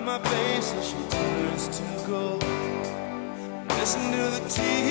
on my face as she turns to go. Listen to the tears.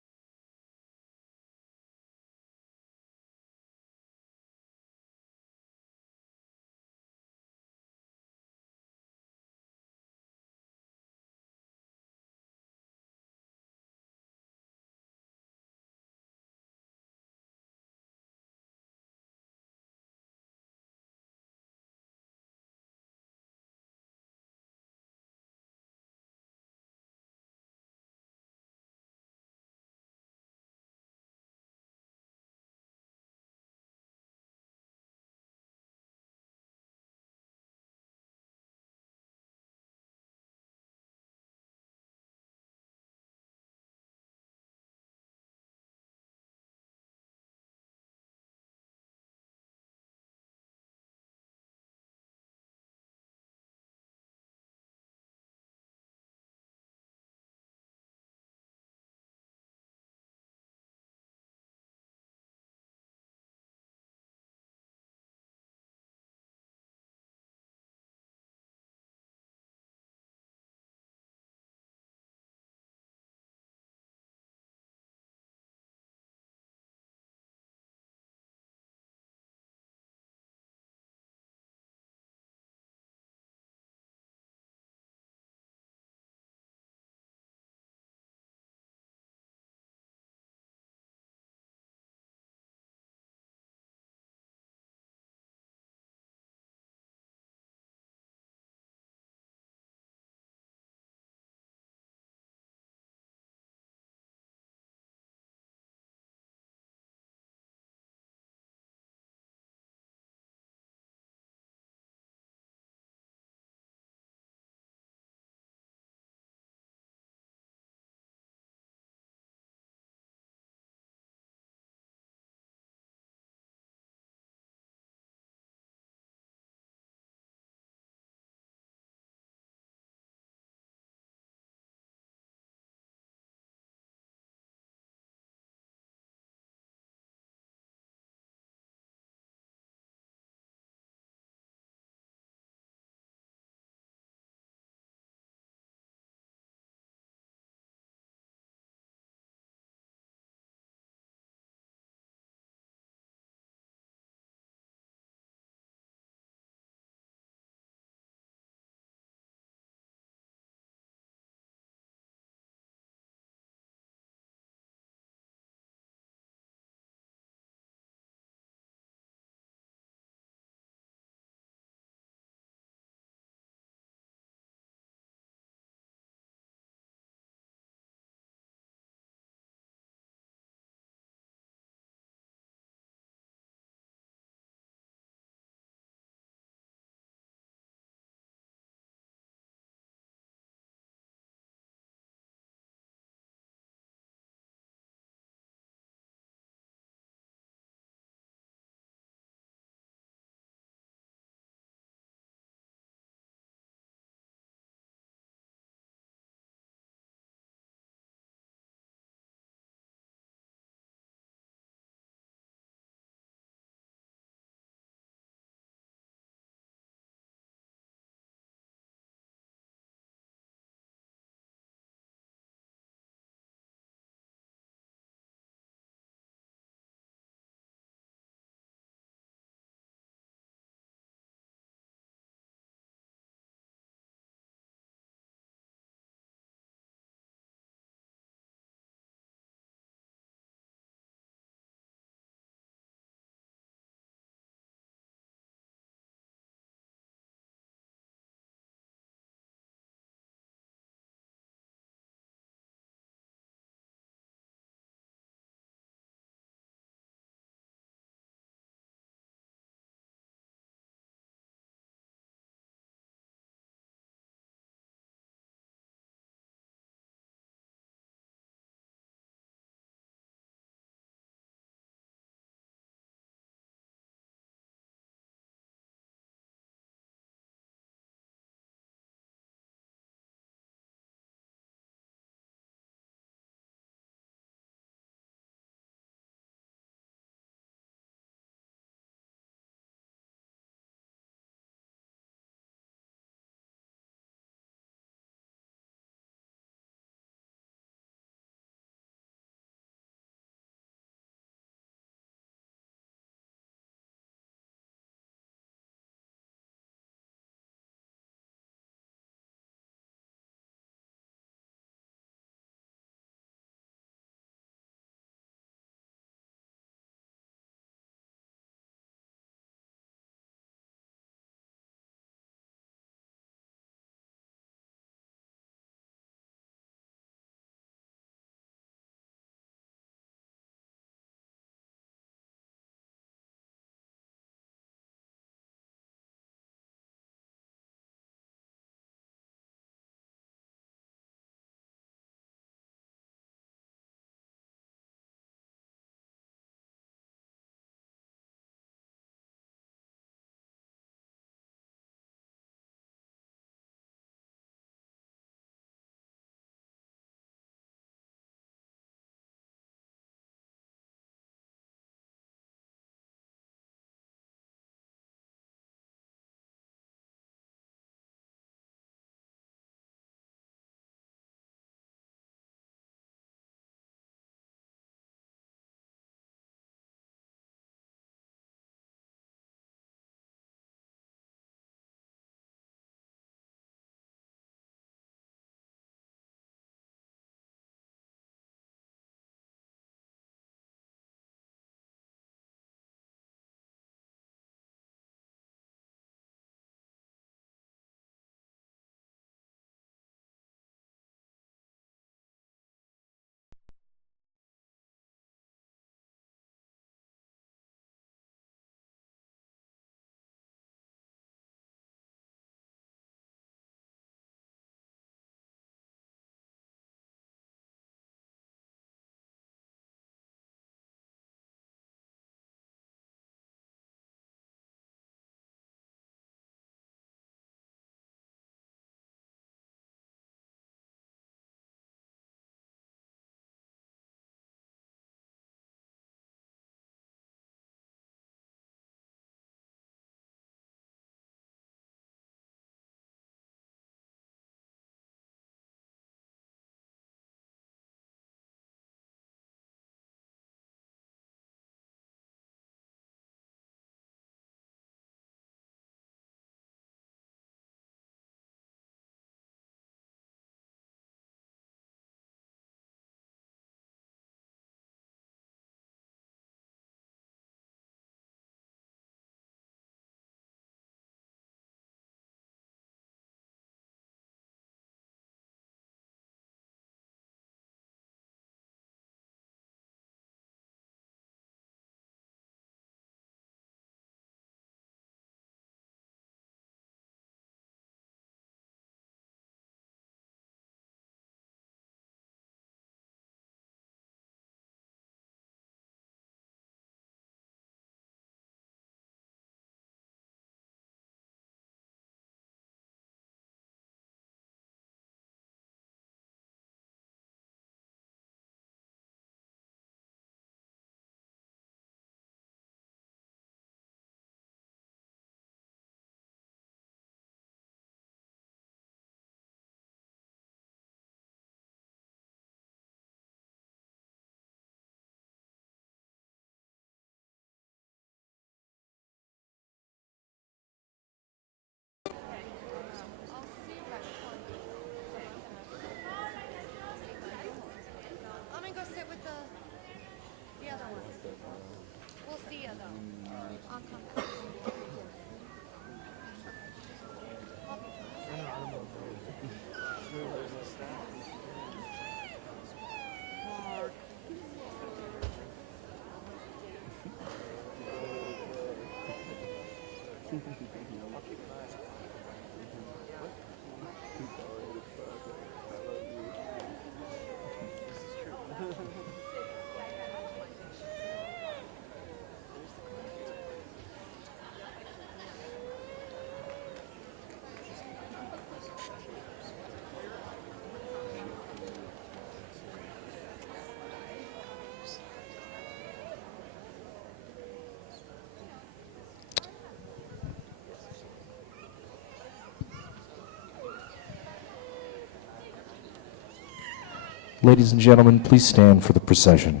Ladies and gentlemen, please stand for the procession.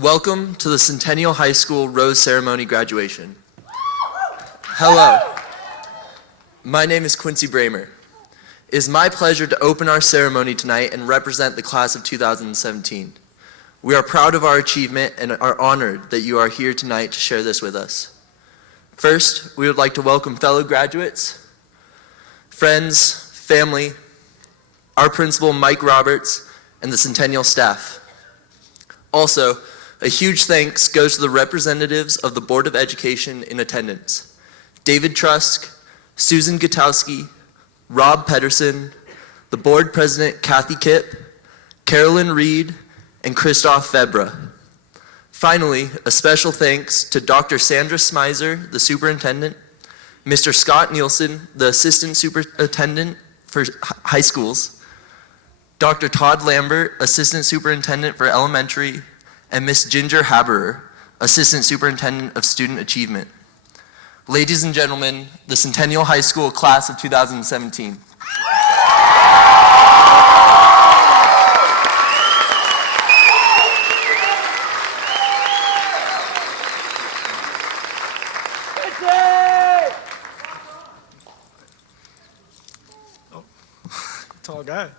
Welcome to the Centennial High School Rose Ceremony graduation. Hello, my name is Quincy Bramer. It is my pleasure to open our ceremony tonight and represent the class of 2017. We are proud of our achievement and are honored that you are here tonight to share this with us. First, we would like to welcome fellow graduates, friends, family, our principal Mike Roberts, and the Centennial staff. Also, a huge thanks goes to the representatives of the Board of Education in attendance: David Trusk, Susan Gutowski, Rob Pedersen, the board president Kathy Kipp, Carolyn Reed, and Christoph Febra. Finally, a special thanks to Dr. Sandra Smizer, the superintendent, Mr. Scott Nielsen, the assistant superintendent for high schools, Dr. Todd Lambert, assistant superintendent for elementary, and Miss Ginger Haberer, assistant superintendent of student achievement. Ladies and gentlemen, the Centennial High School class of 2017. Oh, tall guy.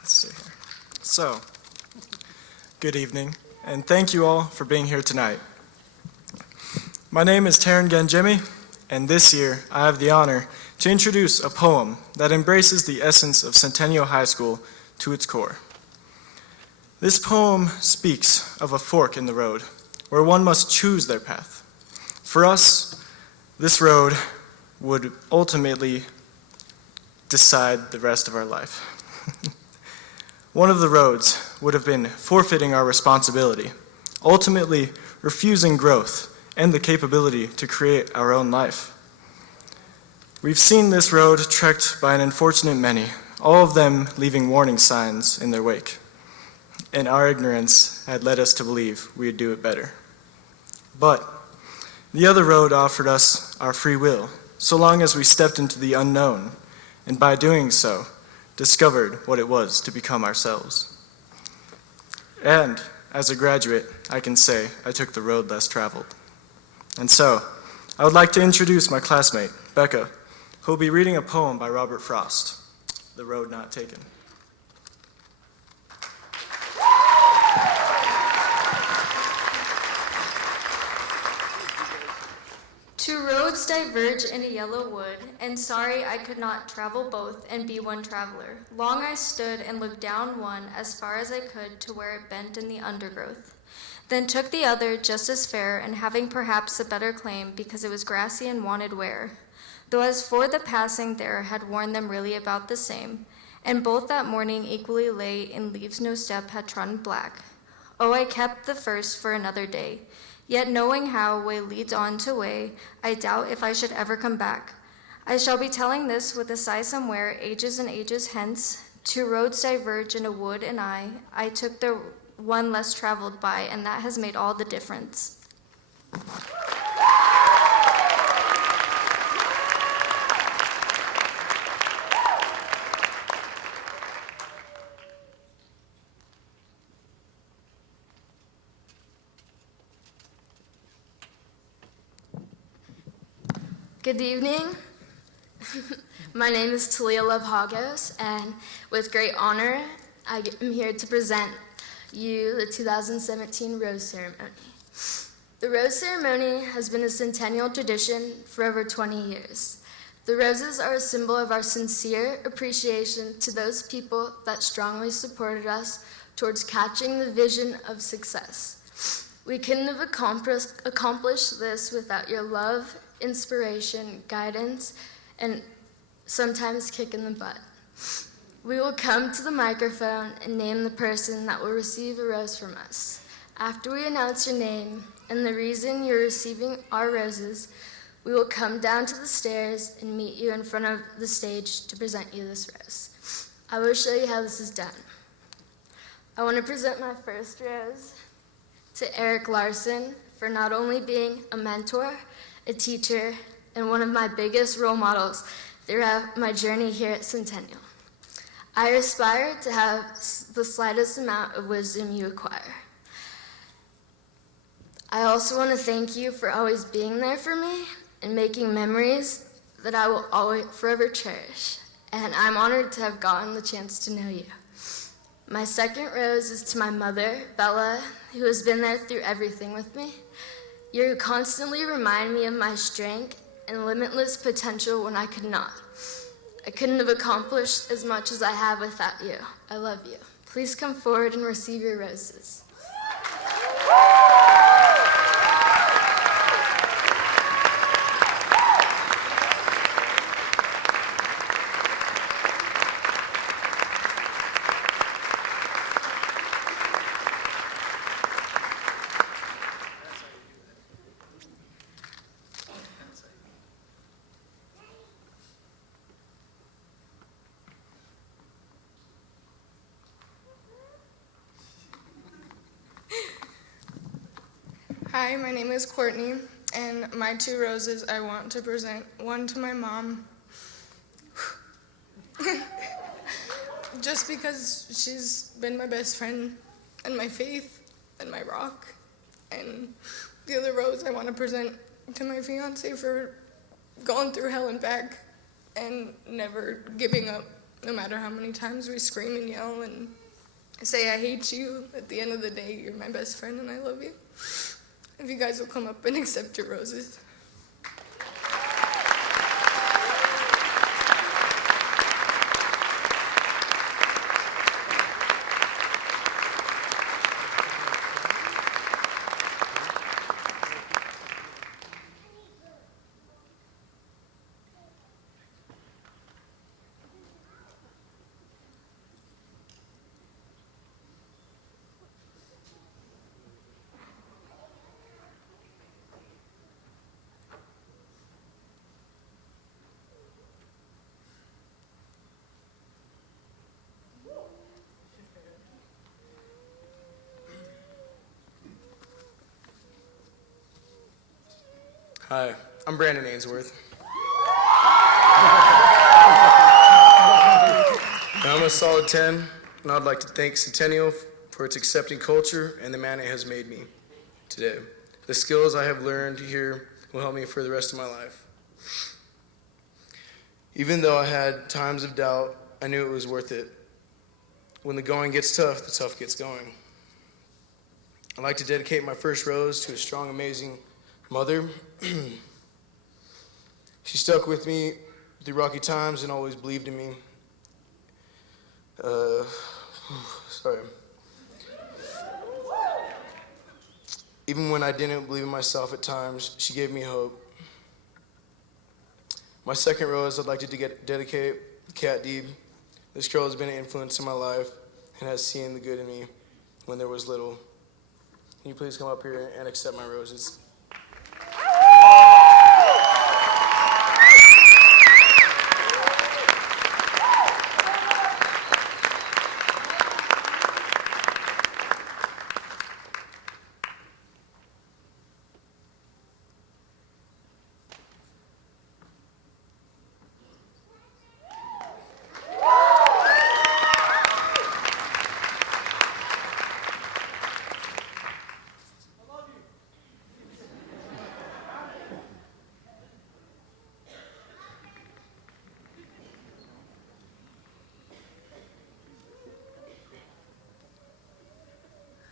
Let's see here. So, good evening, and thank you all for being here tonight. My name is Taryn Ganjimi, and this year I have the honor to introduce a poem that embraces the essence of Centennial High School to its core. This poem speaks of a fork in the road where one must choose their path. For us, this road would ultimately decide the rest of our life. One of the roads would have been forfeiting our responsibility, ultimately refusing growth and the capability to create our own life. We've seen this road trekked by an unfortunate many, all of them leaving warning signs in their wake. And our ignorance had led us to believe we'd do it better. But the other road offered us our free will, so long as we stepped into the unknown, and by doing so, discovered what it was to become ourselves. And as a graduate, I can say I took the road less traveled. And so, I would like to introduce my classmate, Becca, who will be reading a poem by Robert Frost, The Road Not Taken. Two roads diverge in a yellow wood, and sorry I could not travel both and be one traveler. Long I stood and looked down one as far as I could to where it bent in the undergrowth. Then took the other just as fair, and having perhaps a better claim because it was grassy and wanted wear. Though as for the passing there had worn them really about the same, and both that morning equally lay in leaves no step had trodden black. Oh, I kept the first for another day. Yet knowing how way leads on to way, I doubt if I should ever come back. I shall be telling this with a sigh somewhere, ages and ages hence. Two roads diverge in a wood, and I took the one less traveled by, and that has made all the difference. Good evening. My name is Talia Love-Hagos, and with great honor, I am here to present you the 2017 Rose Ceremony. The Rose Ceremony has been a centennial tradition for over 20 years. The roses are a symbol of our sincere appreciation to those people that strongly supported us towards catching the vision of success. We couldn't have accomplished this without your love, inspiration, guidance, and sometimes kick in the butt. We will come to the microphone and name the person that will receive a rose from us. After we announce your name and the reason you're receiving our roses, we will come down to the stairs and meet you in front of the stage to present you this rose. I will show you how this is done. I want to present my first rose to Eric Larson for not only being a mentor, a teacher, and one of my biggest role models throughout my journey here at Centennial. I aspire to have the slightest amount of wisdom you acquire. I also want to thank you for always being there for me and making memories that I will always forever cherish, and I'm honored to have gotten the chance to know you. My second rose is to my mother, Bella, who has been there through everything with me. You constantly remind me of my strength and limitless potential when I could not. I couldn't have accomplished as much as I have without you. I love you. Please come forward and receive your roses. Hi, my name is Courtney, and my two roses I want to present, one to my mom, just because she's been my best friend and my faith and my rock, and the other rose I want to present to my fiance for going through hell and back and never giving up, no matter how many times we scream and yell and say I hate you. At the end of the day, you're my best friend and I love you. If you guys will come up and accept your roses. Hi, I'm Brandon Ainsworth. And I'm a solid 10, and I'd like to thank Centennial for its accepting culture and the man it has made me today. The skills I have learned here will help me for the rest of my life. Even though I had times of doubt, I knew it was worth it. When the going gets tough, the tough gets going. I'd like to dedicate my first rose to a strong, amazing mother. She stuck with me through rocky times and always believed in me. Sorry. Even when I didn't believe in myself at times, she gave me hope. My second rose, I'd like to dedicate Kat Deeb. This girl has been an influence in my life and has seen the good in me when there was little. Can you please come up here and accept my roses?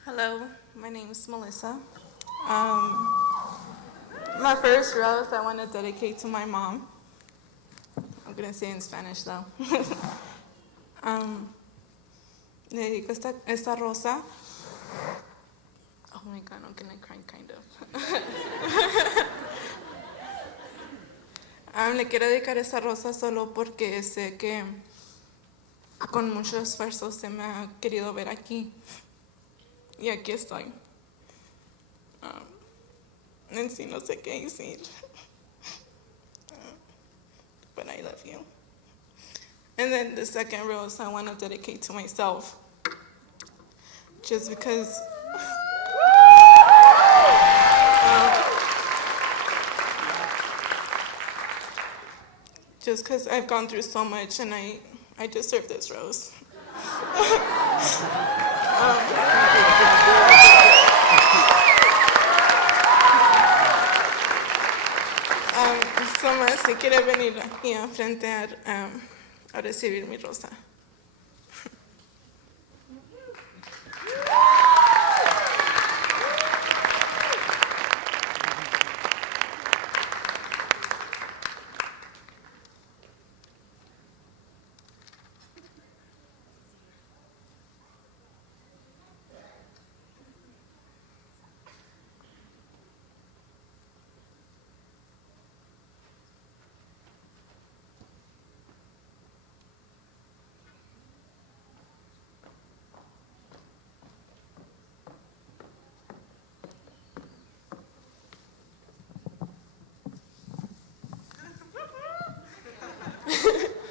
Hello, my name is Melissa. My first rose I want to dedicate to my mom. I'm going to say it in Spanish though. Le dedico esta rosa. Oh my God, I'm going to cry kind of. Le quiero dedicar esta rosa solo porque sé que con mucho esfuerzo se me ha querido ver aquí. Y aquí estoy. En sí no sé qué decir. But I love you. And then the second rose I want to dedicate to myself. Just because I've gone through so much and I deserve this rose. Soma, si quiere venir aquí a frente a recibir mi rosa.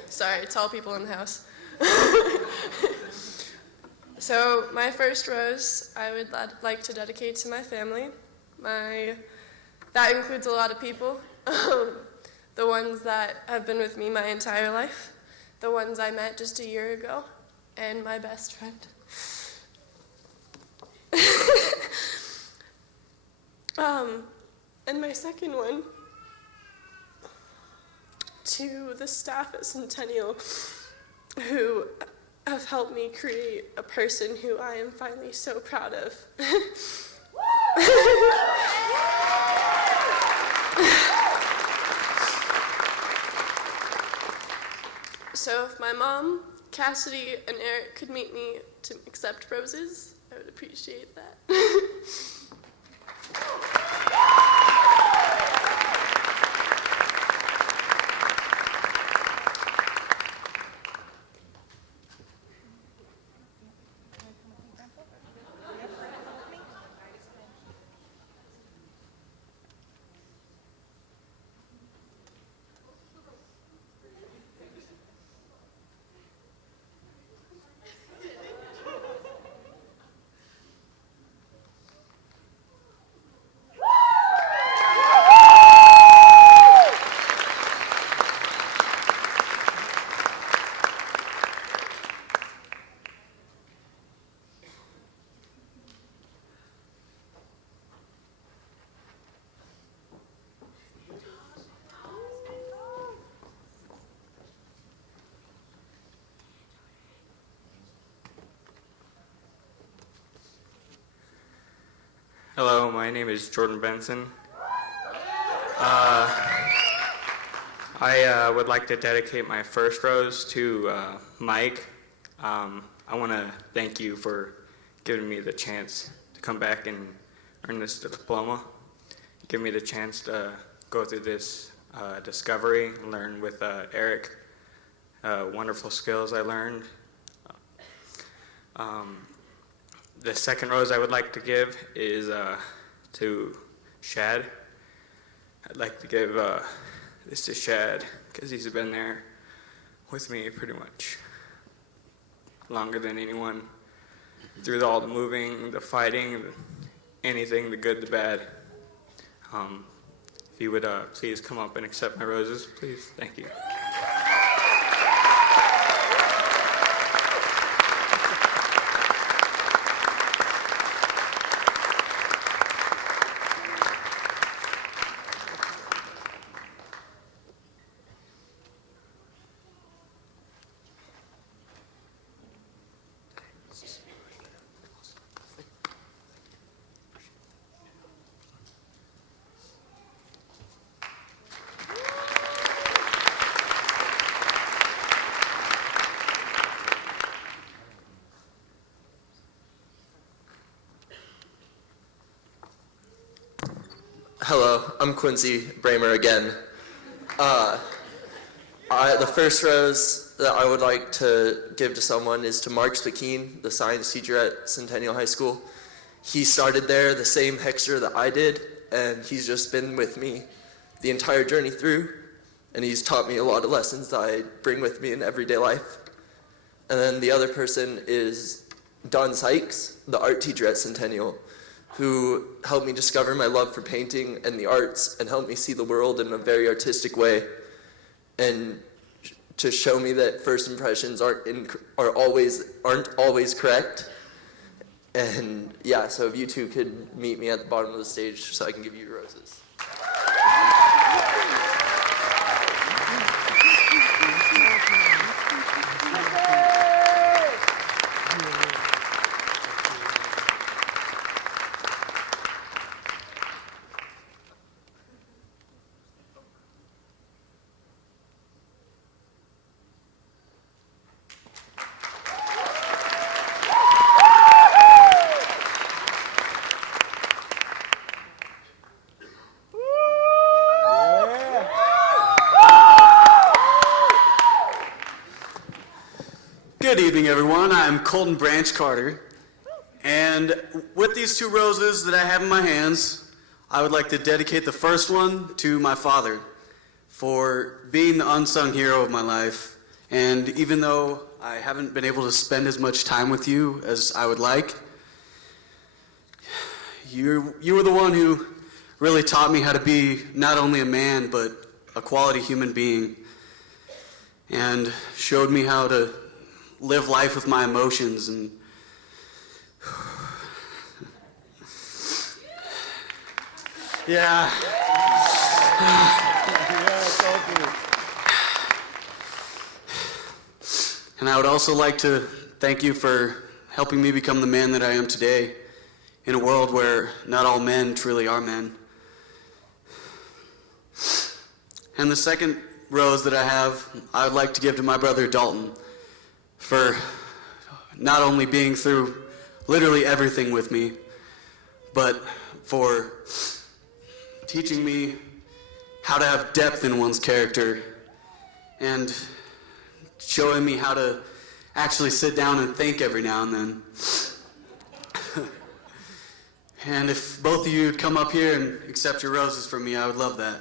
Sorry, tall people in the house. So my first rose I would like to dedicate to my family. That includes a lot of people. The ones that have been with me my entire life, the ones I met just a year ago, and my best friend. And my second one, to the staff at Centennial who have helped me create a person who I am finally so proud of. So if my mom, Cassidy, and Eric could meet me to accept roses, I would appreciate that. Hello, my name is Jordan Benson. I would like to dedicate my first rose to Mike. I want to thank you for giving me the chance to come back and earn this diploma. Give me the chance to go through this discovery, learn with Eric. Wonderful skills I learned. The second rose I would like to give is to Shad. I'd like to give this to Shad because he's been there with me pretty much longer than anyone through all the moving, the fighting, anything, the good, the bad. If you would please come up and accept my roses, please. Thank you. Hello, I'm Quincy Bramer again. The first rose that I would like to give to someone is to Mark Spakeen, the science teacher at Centennial High School. He started there the same hexer that I did, and he's just been with me the entire journey through, and he's taught me a lot of lessons that I bring with me in everyday life. And then the other person is Don Sykes, the art teacher at Centennial, who helped me discover my love for painting and the arts and helped me see the world in a very artistic way, and to show me that first impressions aren't always correct. And yeah, so if you two could meet me at the bottom of the stage so I can give you your roses. Good evening, everyone. I'm Colton Branch Carter, and with these two roses that I have in my hands, I would like to dedicate the first one to my father for being the unsung hero of my life. And even though I haven't been able to spend as much time with you as I would like, you were the one who really taught me how to be not only a man, but a quality human being, and showed me how to live life with my emotions. And yeah. And I would also like to thank you for helping me become the man that I am today in a world where not all men truly are men. And the second rose that I would like to give to my brother Dalton for not only being through literally everything with me, but for teaching me how to have depth in one's character and showing me how to actually sit down and think every now and then. And if both of you would come up here and accept your roses from me, I would love that.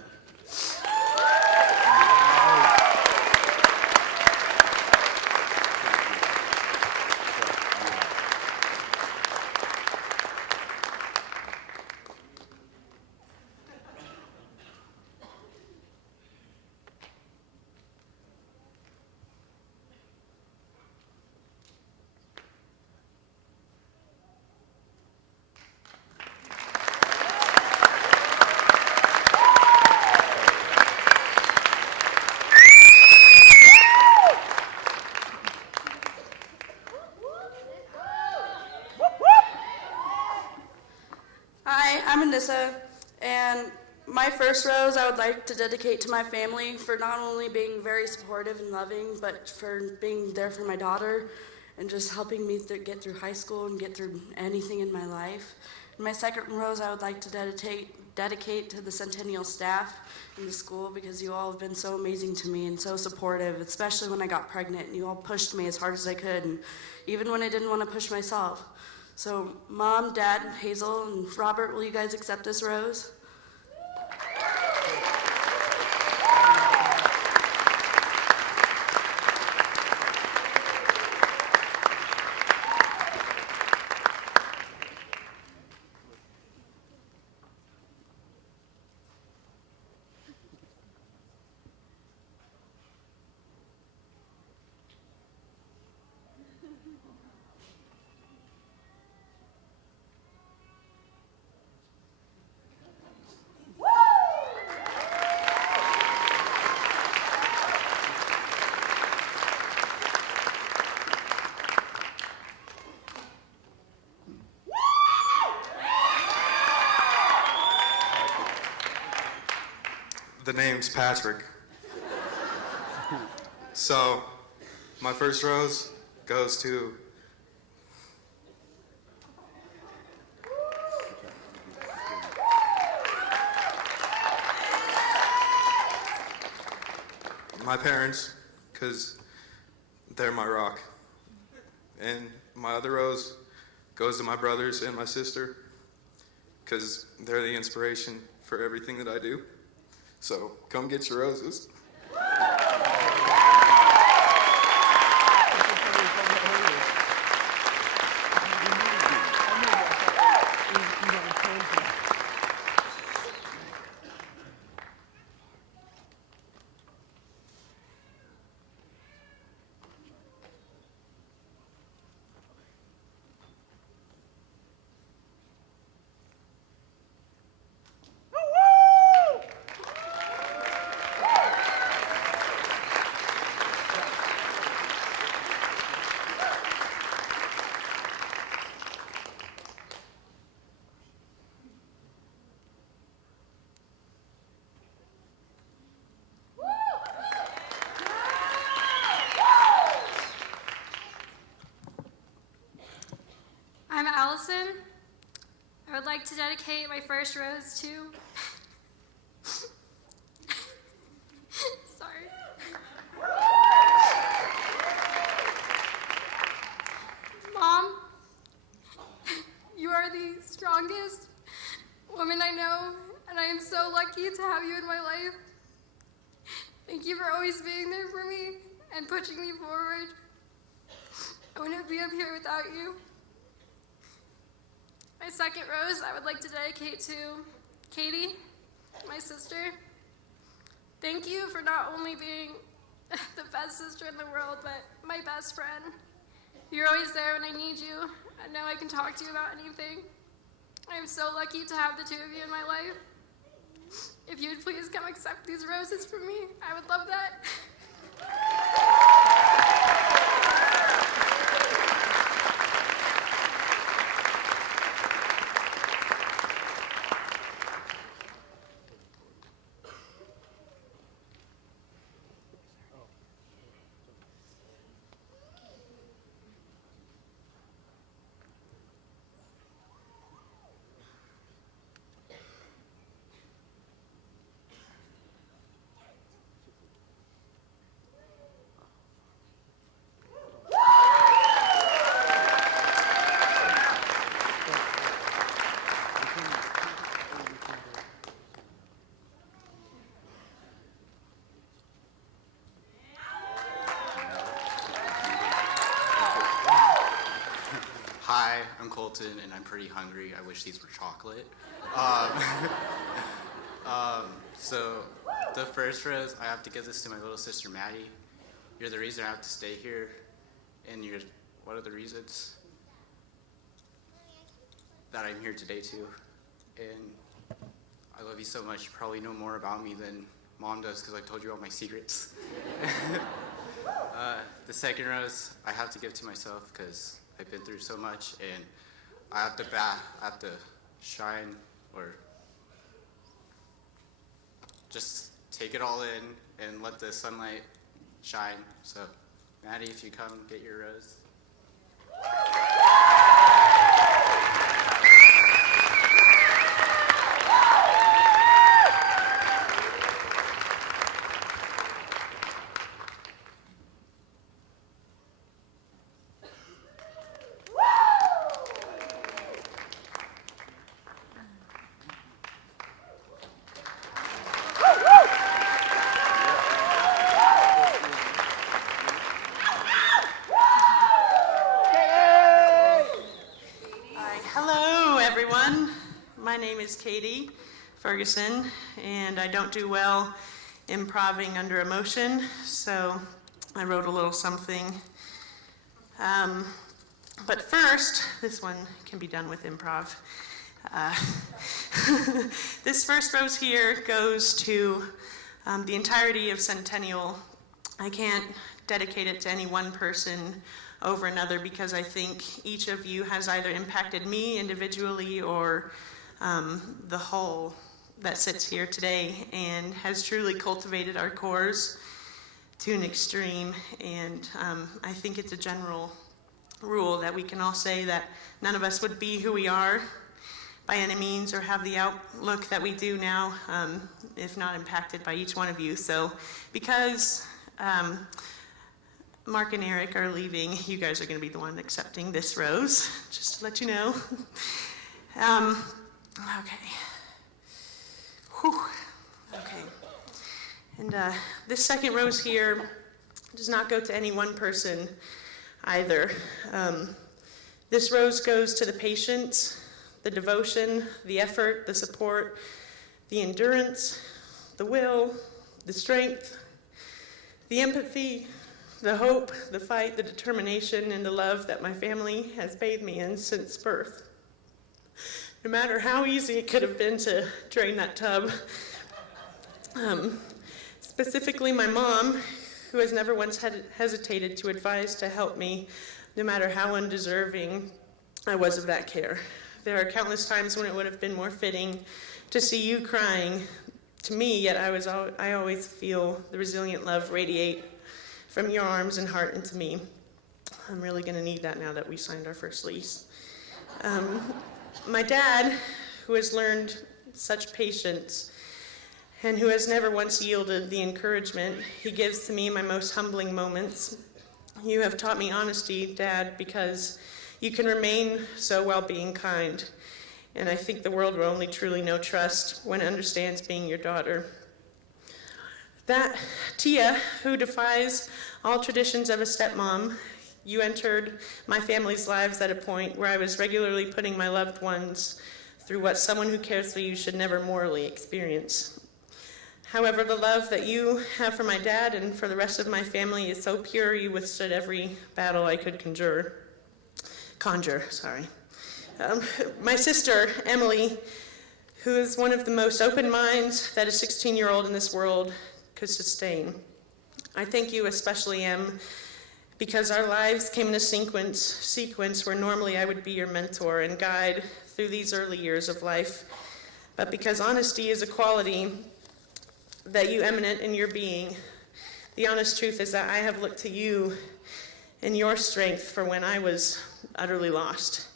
Alyssa, and my first rose I would like to dedicate to my family for not only being very supportive and loving, but for being there for my daughter and just helping me get through high school and get through anything in my life. And my second rose I would like to dedicate to the Centennial staff in the school, because you all have been so amazing to me and so supportive, especially when I got pregnant. You all pushed me as hard as I could, and even when I didn't want to push myself. So Mom, Dad, Hazel, and Robert, will you guys accept this rose? The name's Patrick. So, my first rose goes to my parents, because they're my rock. And my other rose goes to my brothers and my sister, because they're the inspiration for everything that I do. So come get your roses. I'm Allison. I would like to dedicate my first rose to... Sorry. Mom, you are the strongest woman I know, and I am so lucky to have you in my life. Thank you for always being there for me and pushing me forward. I wouldn't be up here without you. My second rose I would like to dedicate to Katie, my sister. Thank you for not only being the best sister in the world, but my best friend. You're always there when I need you. I know I can talk to you about anything. I am so lucky to have the two of you in my life. If you would please come accept these roses from me, I would love that. Hi, I'm Colton, and I'm pretty hungry. I wish these were chocolate. So the first rose, I have to give this to my little sister, Maddie. You're the reason I have to stay here, and you're one of the reasons that I'm here today, too. And I love you so much. You probably know more about me than Mom does, because I told you all my secrets. The second rose, I have to give to myself, because I've been through so much, and I have to shine or just take it all in and let the sunlight shine. So, Maddie, if you come get your rose. Hello, everyone. My name is Katie Ferguson, and I don't do well improving under emotion, so I wrote a little something. But first, this one can be done with improv. This first rose here goes to the entirety of Centennial. I can't dedicate it to any one person over another because I think each of you has either impacted me individually or the whole that sits here today and has truly cultivated our cores to an extreme. And I think it's a general rule that we can all say that none of us would be who we are by any means or have the outlook that we do now if not impacted by each one of you. So because Mark and Eric are leaving, you guys are going to be the one accepting this rose, just to let you know. Okay. Whew. Okay. And this second rose here does not go to any one person either. This rose goes to the patience, the devotion, the effort, the support, the endurance, the will, the strength, the empathy, the hope, the fight, the determination, and the love that my family has bathed me in since birth. No matter how easy it could have been to drain that tub, specifically my mom, who has never once hesitated to advise to help me, no matter how undeserving I was of that care. There are countless times when it would have been more fitting to see you crying to me, yet I always feel the resilient love radiate from your arms and heart into me. I'm really going to need that now that we signed our first lease. My dad, who has learned such patience and who has never once yielded the encouragement he gives to me in my most humbling moments. You have taught me honesty, Dad, because you can remain so while being kind. And I think the world will only truly know trust when it understands being your daughter. That Tia, who defies all traditions of a stepmom, you entered my family's lives at a point where I was regularly putting my loved ones through what someone who cares for you should never morally experience. However, the love that you have for my dad and for the rest of my family is so pure you withstood every battle I could conjure. My sister, Emily, who is one of the most open minds that a 16-year-old in this world could sustain. I thank you especially, Em, because our lives came in a sequence where normally I would be your mentor and guide through these early years of life. But because honesty is a quality that you emanate in your being, the honest truth is that I have looked to you and your strength for when I was utterly lost.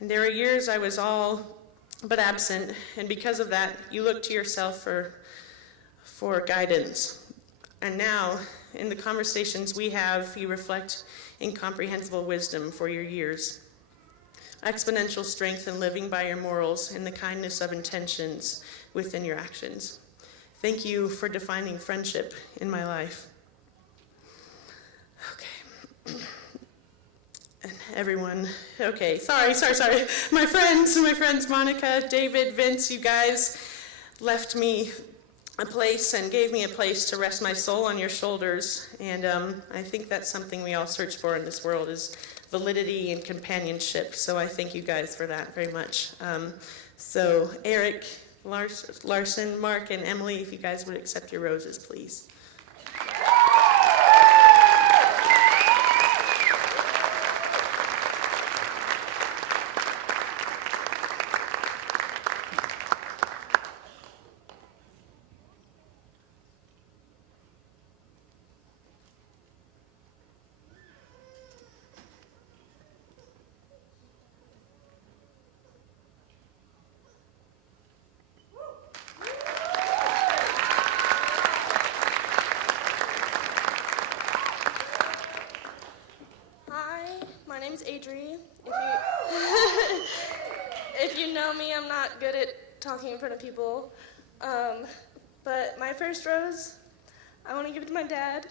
And there were years I was all but absent, and because of that, you looked to yourself for guidance. And now, in the conversations we have, you reflect incomprehensible wisdom for your years, exponential strength in living by your morals, and the kindness of intentions within your actions. Thank you for defining friendship in my life. Okay. And everyone, okay, sorry. My friends, Monica, David, Vince, you guys left me a place and gave me a place to rest my soul on your shoulders. And I think that's something we all search for in this world is validity and companionship. So I thank you guys for that very much. So Eric, Larson, Mark, and Emily, if you guys would accept your roses, please. Adri. If you know me, I'm not good at talking in front of people. But my first rose, I want to give it to my dad,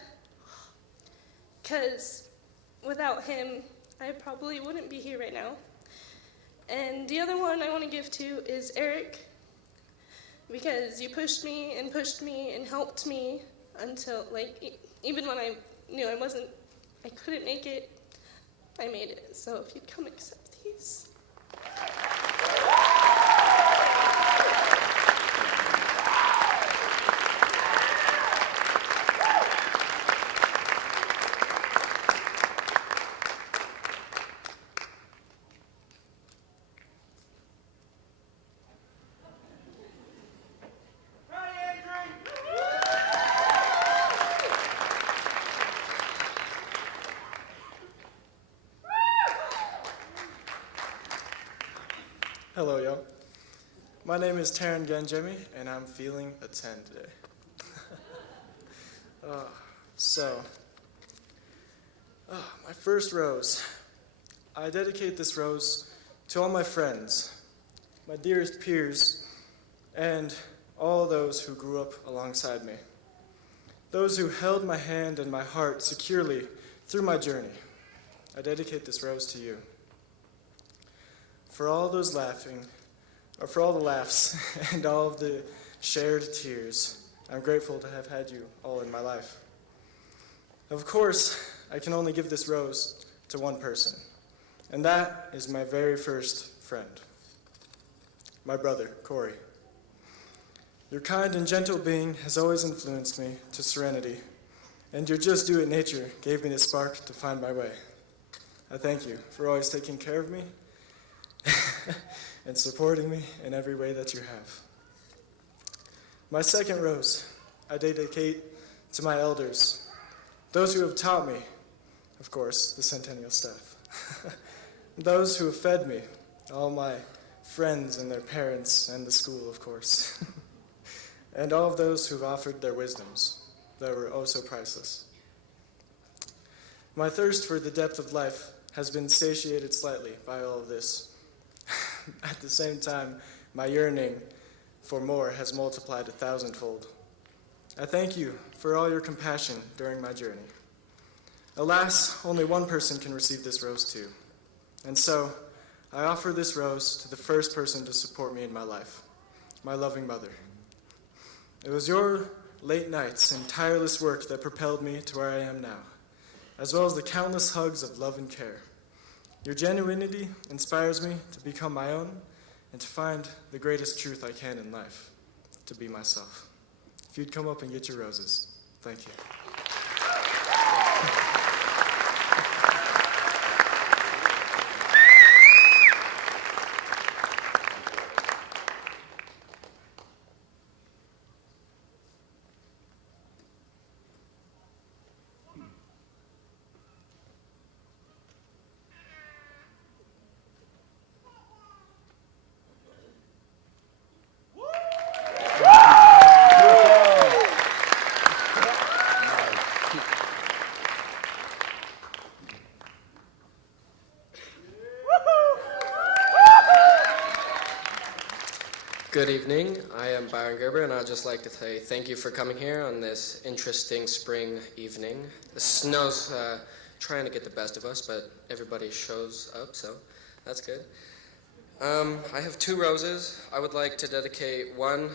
because without him, I probably wouldn't be here right now. And the other one I want to give to is Eric, because you pushed me and helped me until, even when I knew I couldn't make it, I made it. So if you'd come accept these. Hello, y'all. My name is Taryn Ganjemi, and I'm feeling a 10 today. My first rose. I dedicate this rose to all my friends, my dearest peers, and all those who grew up alongside me. Those who held my hand and my heart securely through my journey. I dedicate this rose to you. For all the laughs and all of the shared tears, I'm grateful to have had you all in my life. Of course, I can only give this rose to one person, and that is my very first friend, my brother, Corey. Your kind and gentle being has always influenced me to serenity, and your just-do-it nature gave me the spark to find my way. I thank you for always taking care of me and supporting me in every way that you have. My second rose, I dedicate to my elders, those who have taught me, of course, the Centennial staff, those who have fed me, all my friends and their parents and the school, of course, and all of those who have offered their wisdoms that were oh so priceless. My thirst for the depth of life has been satiated slightly by all of this. At the same time, my yearning for more has multiplied 1,000-fold. I thank you for all your compassion during my journey. Alas, only one person can receive this rose too. And so, I offer this rose to the first person to support me in my life, my loving mother. It was your late nights and tireless work that propelled me to where I am now, as well as the countless hugs of love and care. Your genuinity inspires me to become my own and to find the greatest truth I can in life, to be myself. If you'd come up and get your roses, thank you. Good evening. I am Byron Gerber, and I'd just like to say thank you for coming here on this interesting spring evening. The snow's trying to get the best of us, but everybody shows up, so that's good. I have two roses. I would like to dedicate one,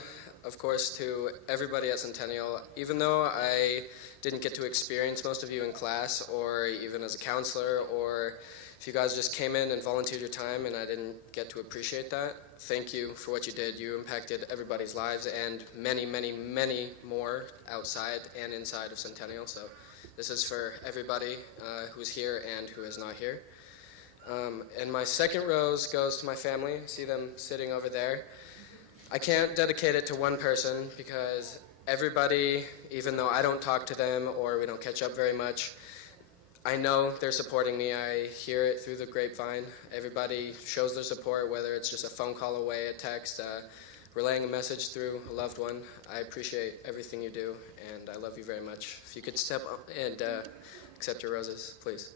of course, to everybody at Centennial. Even though I didn't get to experience most of you in class or even as a counselor, or if you guys just came in and volunteered your time and I didn't get to appreciate that, thank you for what you did. You impacted everybody's lives and many, many, many more outside and inside of Centennial. So this is for everybody who's here and who is not here. And my second rose goes to my family. See them sitting over there. I can't dedicate it to one person because everybody, even though I don't talk to them or we don't catch up very much, I know they're supporting me. I hear it through the grapevine. Everybody shows their support, whether it's just a phone call away, a text, relaying a message through a loved one. I appreciate everything you do, and I love you very much. If you could step up and accept your roses, please.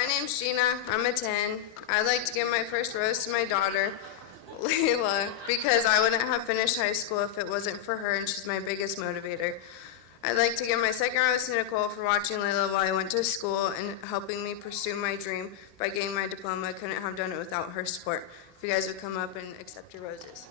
My name's Gina. I'm a 10. I'd like to give my first rose to my daughter, Layla, because I wouldn't have finished high school if it wasn't for her, and she's my biggest motivator. I'd like to give my second rose to Nicole for watching Layla while I went to school and helping me pursue my dream by getting my diploma. I couldn't have done it without her support. If you guys would come up and accept your roses.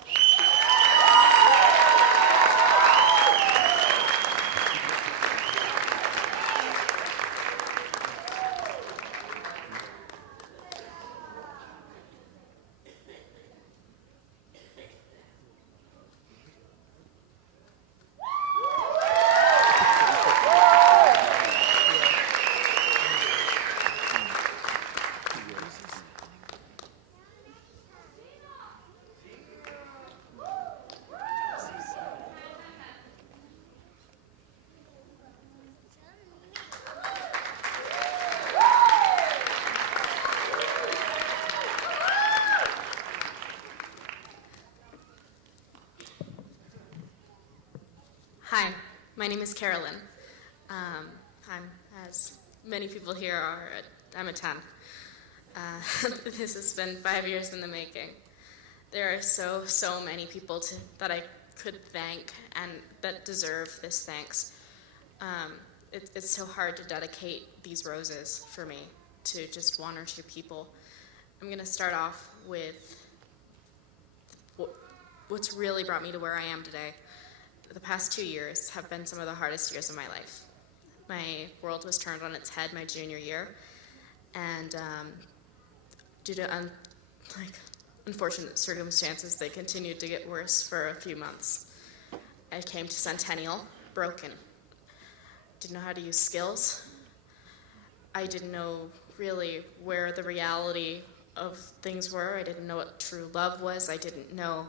Hi, my name is Carolyn. As many people here are, I'm a 10. This has been 5 years in the making. There are so many people that I could thank and that deserve this thanks. It's so hard to dedicate these roses for me to just one or two people. I'm going to start off with what's really brought me to where I am today. The past 2 years have been some of the hardest years of my life. My world was turned on its head my junior year, and due to unfortunate circumstances, they continued to get worse for a few months. I came to Centennial broken. Didn't know how to use skills. I didn't know really where the reality of things were. I didn't know what true love was. I didn't know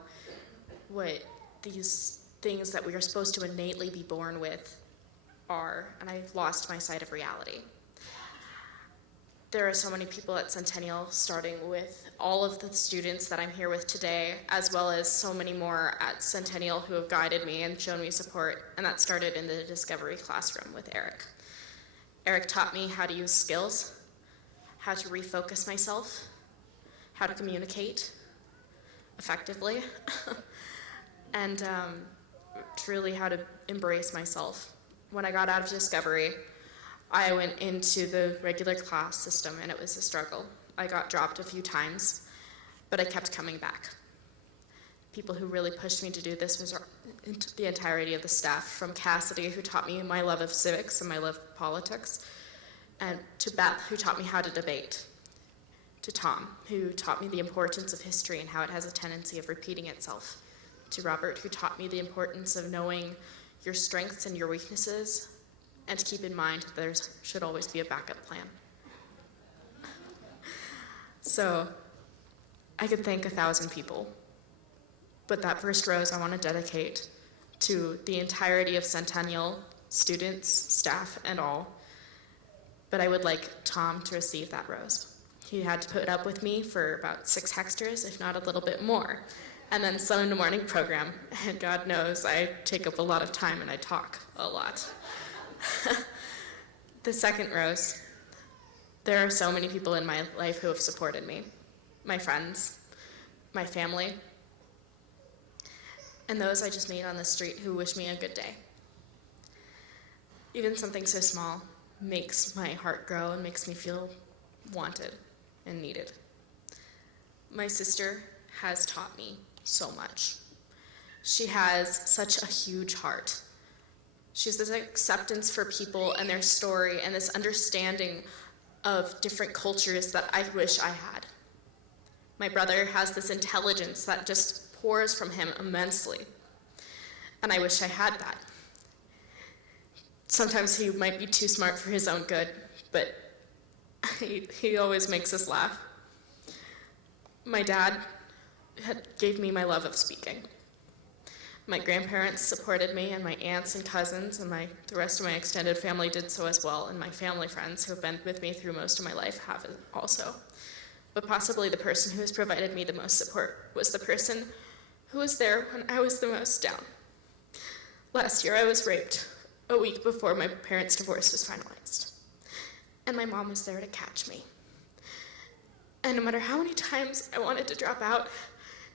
what these things that we are supposed to innately be born with are, and I lost my sight of reality. There are so many people at Centennial, starting with all of the students that I'm here with today, as well as so many more at Centennial who have guided me and shown me support, and that started in the Discovery classroom with Eric. Eric taught me how to use skills, how to refocus myself, how to communicate effectively, and truly how to embrace myself. When I got out of Discovery, I went into the regular class system, and it was a struggle. I got dropped a few times, but I kept coming back. People who really pushed me to do this was the entirety of the staff, from Cassidy, who taught me my love of civics and my love of politics, and to Beth, who taught me how to debate, to Tom, who taught me the importance of history and how it has a tendency of repeating itself, to Robert, who taught me the importance of knowing your strengths and your weaknesses, and to keep in mind that there should always be a backup plan. So I could thank 1,000 people, but that first rose I want to dedicate to the entirety of Centennial, students, staff, and all. But I would like Tom to receive that rose. He had to put up with me for about 6 hexters, if not a little bit more. And then Sunday to morning program, and God knows I take up a lot of time and I talk a lot. The second rose, there are so many people in my life who have supported me. My friends, my family, and those I just meet on the street who wish me a good day. Even something so small makes my heart grow and makes me feel wanted and needed. My sister has taught me so much. She has such a huge heart. She has this acceptance for people and their story and this understanding of different cultures that I wish I had. My brother has this intelligence that just pours from him immensely, and I wish I had that. Sometimes he might be too smart for his own good, but he always makes us laugh. My dad gave me my love of speaking. My grandparents supported me, and my aunts and cousins and the rest of my extended family did so as well, and my family friends who have been with me through most of my life have also. But possibly the person who has provided me the most support was the person who was there when I was the most down. Last year I was raped a week before my parents' divorce was finalized, and my mom was there to catch me. And no matter how many times I wanted to drop out,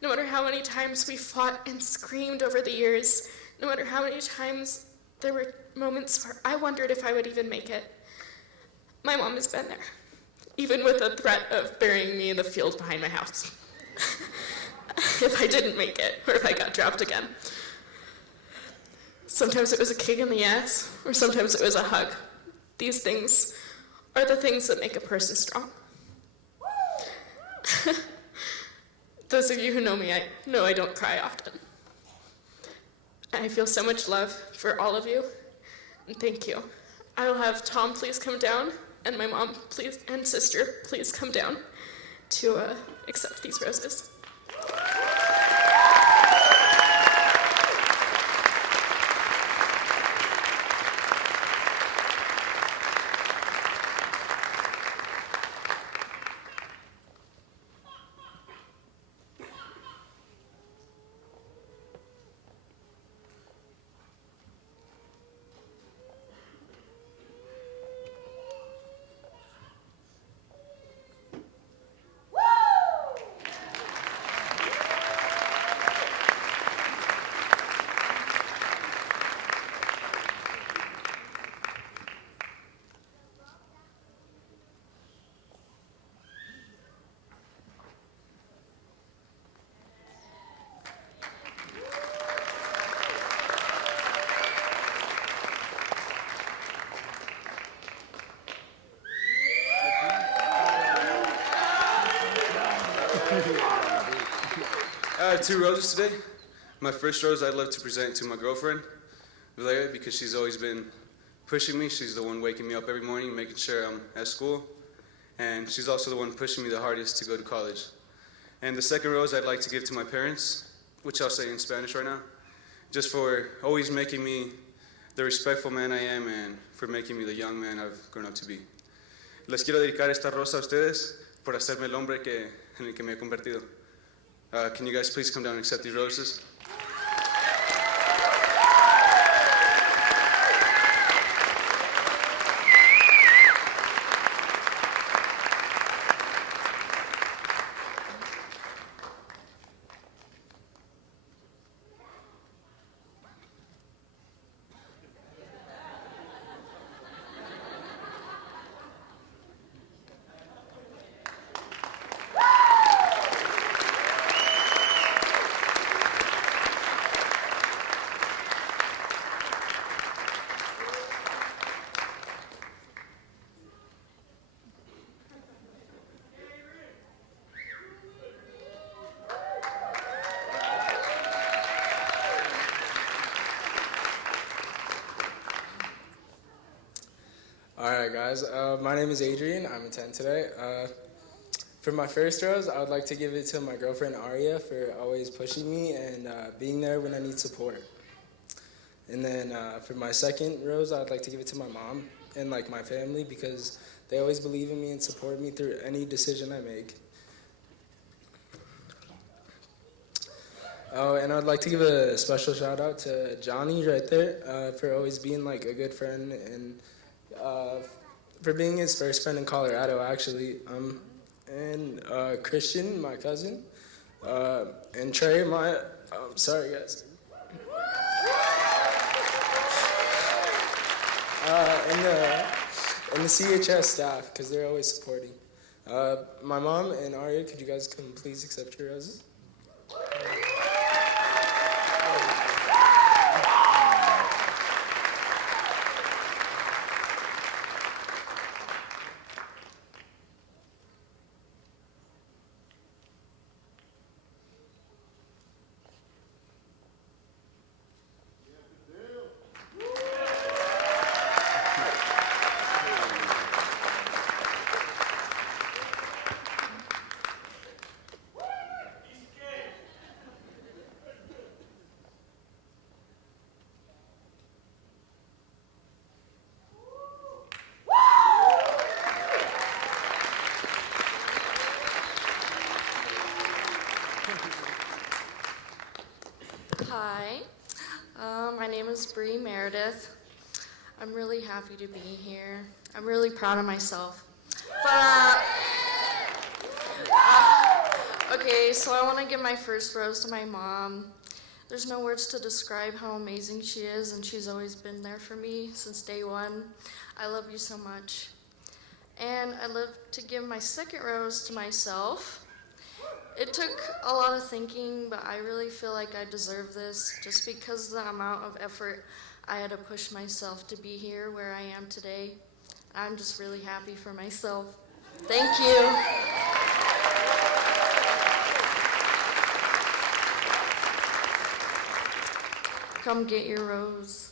no matter how many times we fought and screamed over the years, no matter how many times there were moments where I wondered if I would even make it, my mom has been there, even with the threat of burying me in the field behind my house if I didn't make it or if I got dropped again. Sometimes it was a kick in the ass, or sometimes it was a hug. These things are the things that make a person strong. Those of you who know me, I know I don't cry often. I feel so much love for all of you, and thank you. I will have Tom please come down, and my mom please, and sister please come down to accept these roses. I have 2 roses today. My first rose I'd love to present to my girlfriend, Valeria, because she's always been pushing me. She's the one waking me up every morning, making sure I'm at school. And she's also the one pushing me the hardest to go to college. And the second rose I'd like to give to my parents, which I'll say in Spanish right now, just for always making me the respectful man I am and for making me the young man I've grown up to be. Les quiero dedicar esta rosa a ustedes por hacerme el hombre en el que me he convertido. Can you guys please come down and accept these roses? Alright guys, my name is Adrian, I'm a 10 today. For my first rose, I would like to give it to my girlfriend Aria for always pushing me and being there when I need support. And then for my second rose, I would like to give it to my mom and like my family because they always believe in me and support me through any decision I make. Oh, and I'd like to give a special shout out to Johnny right there for always being like a good friend and for being his first friend in Colorado, actually. And Christian, my cousin, and Trey, my, sorry guys. And the CHS staff, because they're always supporting. My mom and Aria, could you guys come please accept your roses? Hi, my name is Bree Meredith. I'm really happy to be here. I'm really proud of myself. But Okay, so I want to give my first rose to my mom. There's no words to describe how amazing she is, and she's always been there for me since day one. I love you so much. And I'd love to give my second rose to myself. It took a lot of thinking, but I really feel like I deserve this just because of the amount of effort I had to push myself to be here where I am today. I'm just really happy for myself. Thank you. Come get your rose.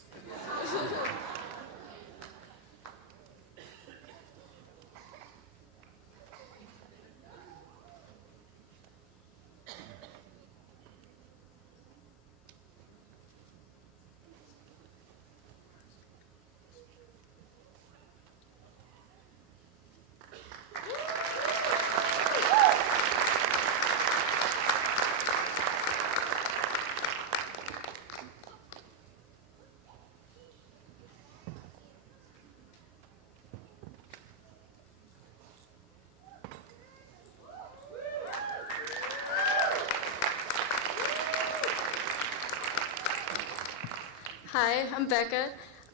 Hi, I'm Becca.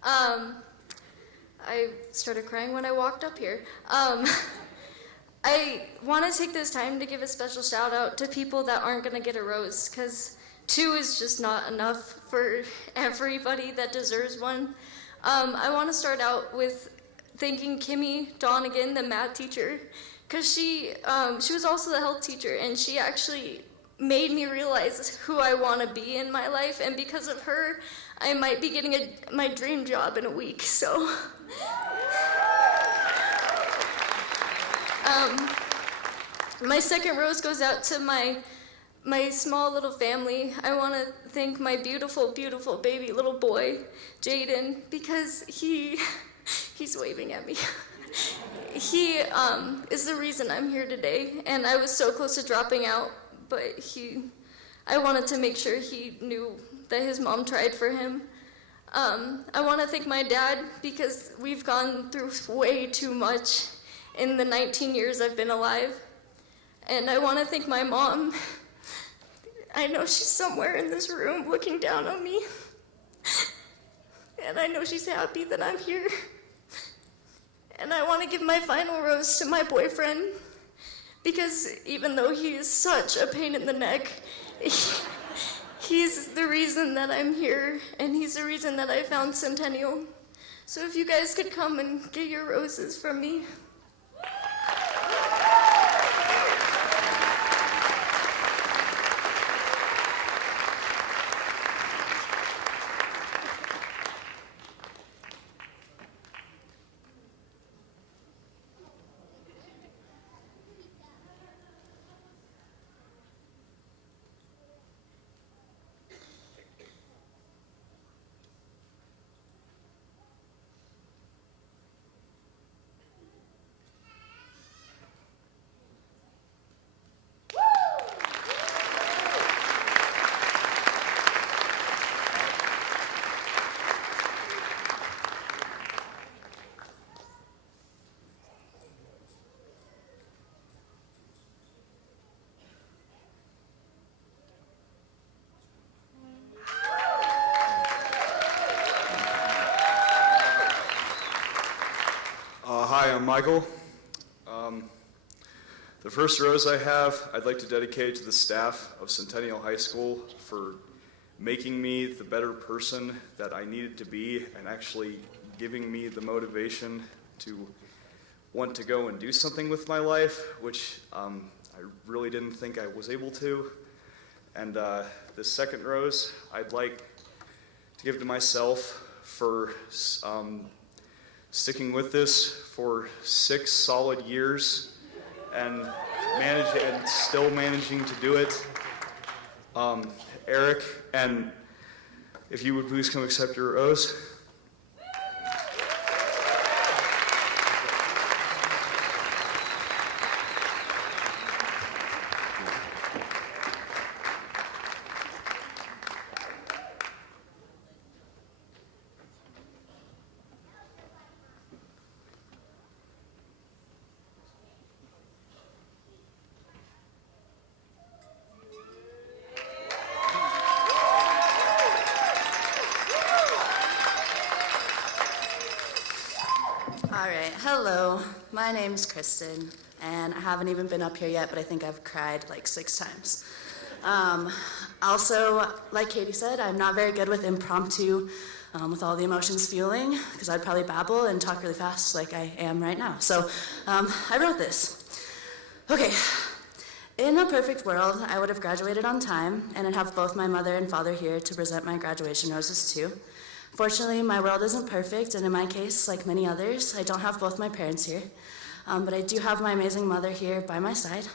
I started crying when I walked up here. I want to take this time to give a special shout out to people that aren't going to get a rose, because 2 is just not enough for everybody that deserves one. I want to start out with thanking Kimmy Donegan, the math teacher, because she was also the health teacher, and she actually made me realize who I want to be in my life, and because of her, I might be getting my dream job in a week, so. My second rose goes out to my small little family. I want to thank my beautiful, beautiful baby little boy, Jaden, because he's waving at me. He is the reason I'm here today, and I was so close to dropping out, but I wanted to make sure he knew that his mom tried for him. I want to thank my dad because we've gone through way too much in the 19 years I've been alive. And I want to thank my mom. I know she's somewhere in this room looking down on me. And I know she's happy that I'm here. And I want to give my final rose to my boyfriend because even though he is such a pain in the neck, he's the reason that I'm here, and he's the reason that I found Centennial. So if you guys could come and get your roses from me. Hi, I'm Michael. The first rose I have, I'd like to dedicate to the staff of Centennial High School for making me the better person that I needed to be and actually giving me the motivation to want to go and do something with my life, which I really didn't think I was able to. And the second rose, I'd like to give to myself for sticking with this for 6 solid years and still managing to do it. Eric, and if you would please come accept your rose. My name's Kristen, and I haven't even been up here yet, but I think I've cried like 6 times. Also, like Katie said, I'm not very good with impromptu, with all the emotions fueling, because I'd probably babble and talk really fast like I am right now. So I wrote this. Okay. In a perfect world, I would have graduated on time, and I'd have both my mother and father here to present my graduation roses too. Fortunately, my world isn't perfect, and in my case, like many others, I don't have both my parents here. But I do have my amazing mother here by my side.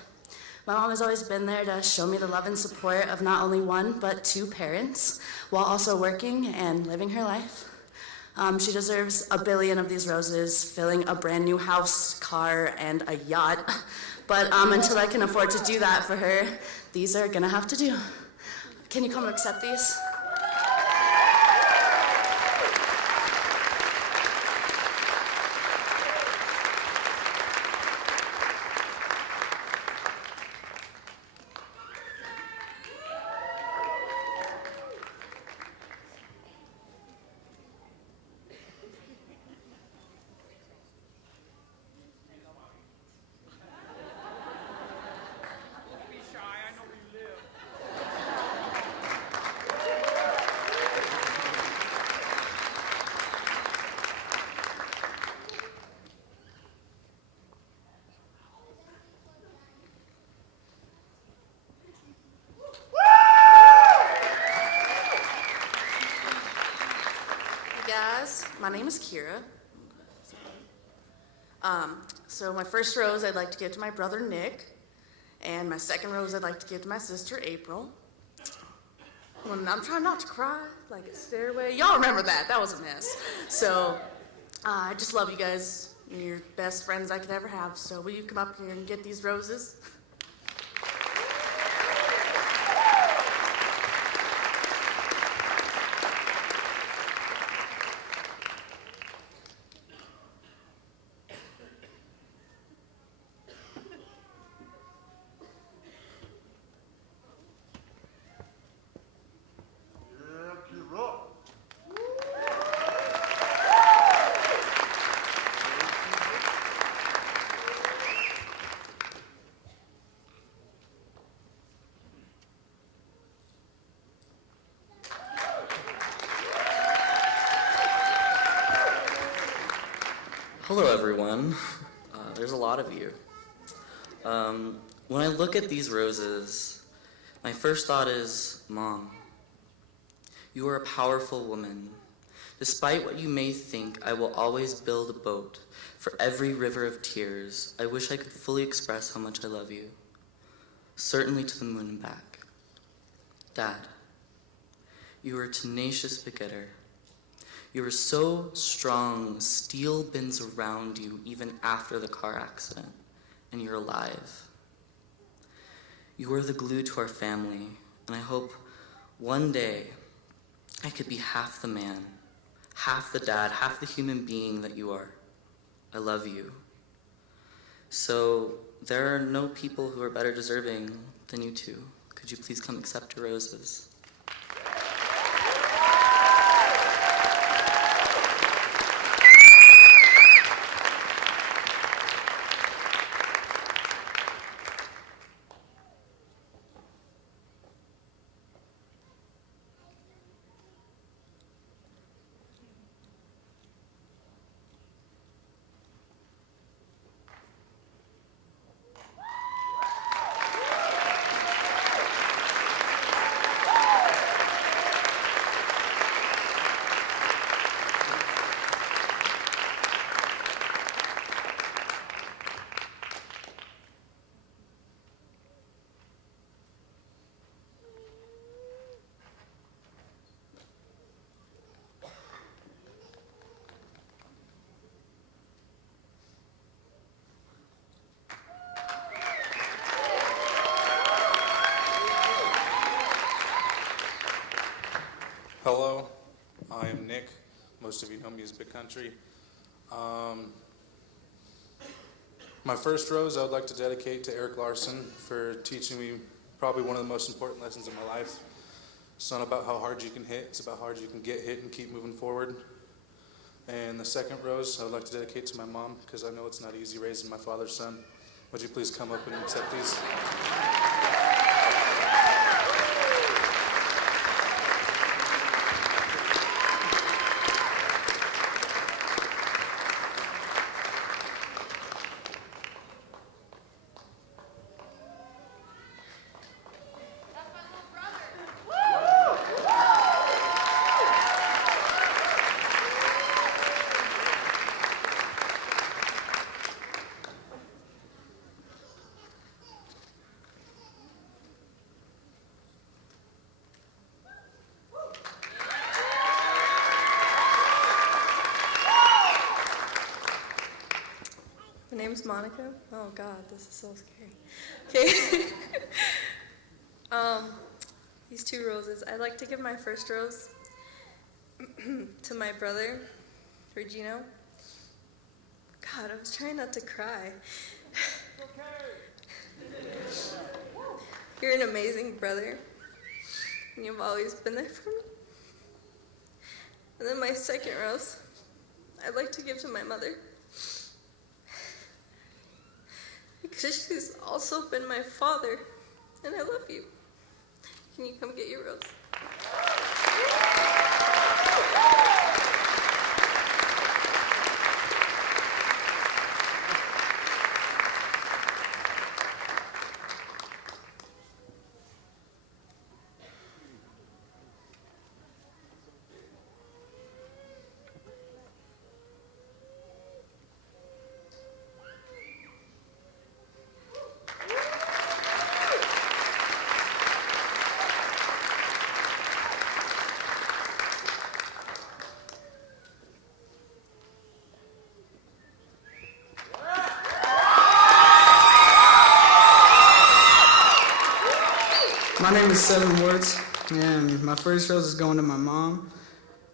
My mom has always been there to show me the love and support of not only one, but 2 parents, while also working and living her life. She deserves a billion of these roses, filling a brand new house, car, and a yacht. But until I can afford to do that for her, these are gonna have to do. Can you come accept these? Guys, my name is Kira. So my first rose I'd like to give to my brother Nick, and my second rose I'd like to give to my sister April. And I'm trying not to cry, like a stairway. Y'all remember that? That was a mess. So I just love you guys. You're the best friends I could ever have. So will you come up here and get these roses? Hello, everyone. There's a lot of you. When I look at these roses, my first thought is, Mom, you are a powerful woman. Despite what you may think, I will always build a boat for every river of tears. I wish I could fully express how much I love you. Certainly to the moon and back. Dad, you are a tenacious big-getter. You are so strong, steel bends around you even after the car accident, and you're alive. You are the glue to our family, and I hope one day I could be half the man, half the dad, half the human being that you are. I love you. So there are no people who are better deserving than you two. Could you please come accept your roses? Hello, I am Nick. Most of you know me as Big Country. My first rose I would like to dedicate to Eric Larson for teaching me probably one of the most important lessons in my life. It's not about how hard you can hit, it's about how hard you can get hit and keep moving forward. And the second rose I would like to dedicate to my mom, because I know it's not easy raising my father's son. Would you please come up and accept these? My name's Monica. Oh God, this is so scary. Okay. These two roses. I'd like to give my first rose to my brother, Regino. God, I was trying not to cry. You're an amazing brother, and you've always been there for me. And then my second rose, I'd like to give to my mother, because she's also been my father, and I love you. Can you come get your rose? My name is Seven Woods, and my first rose is going to my mom,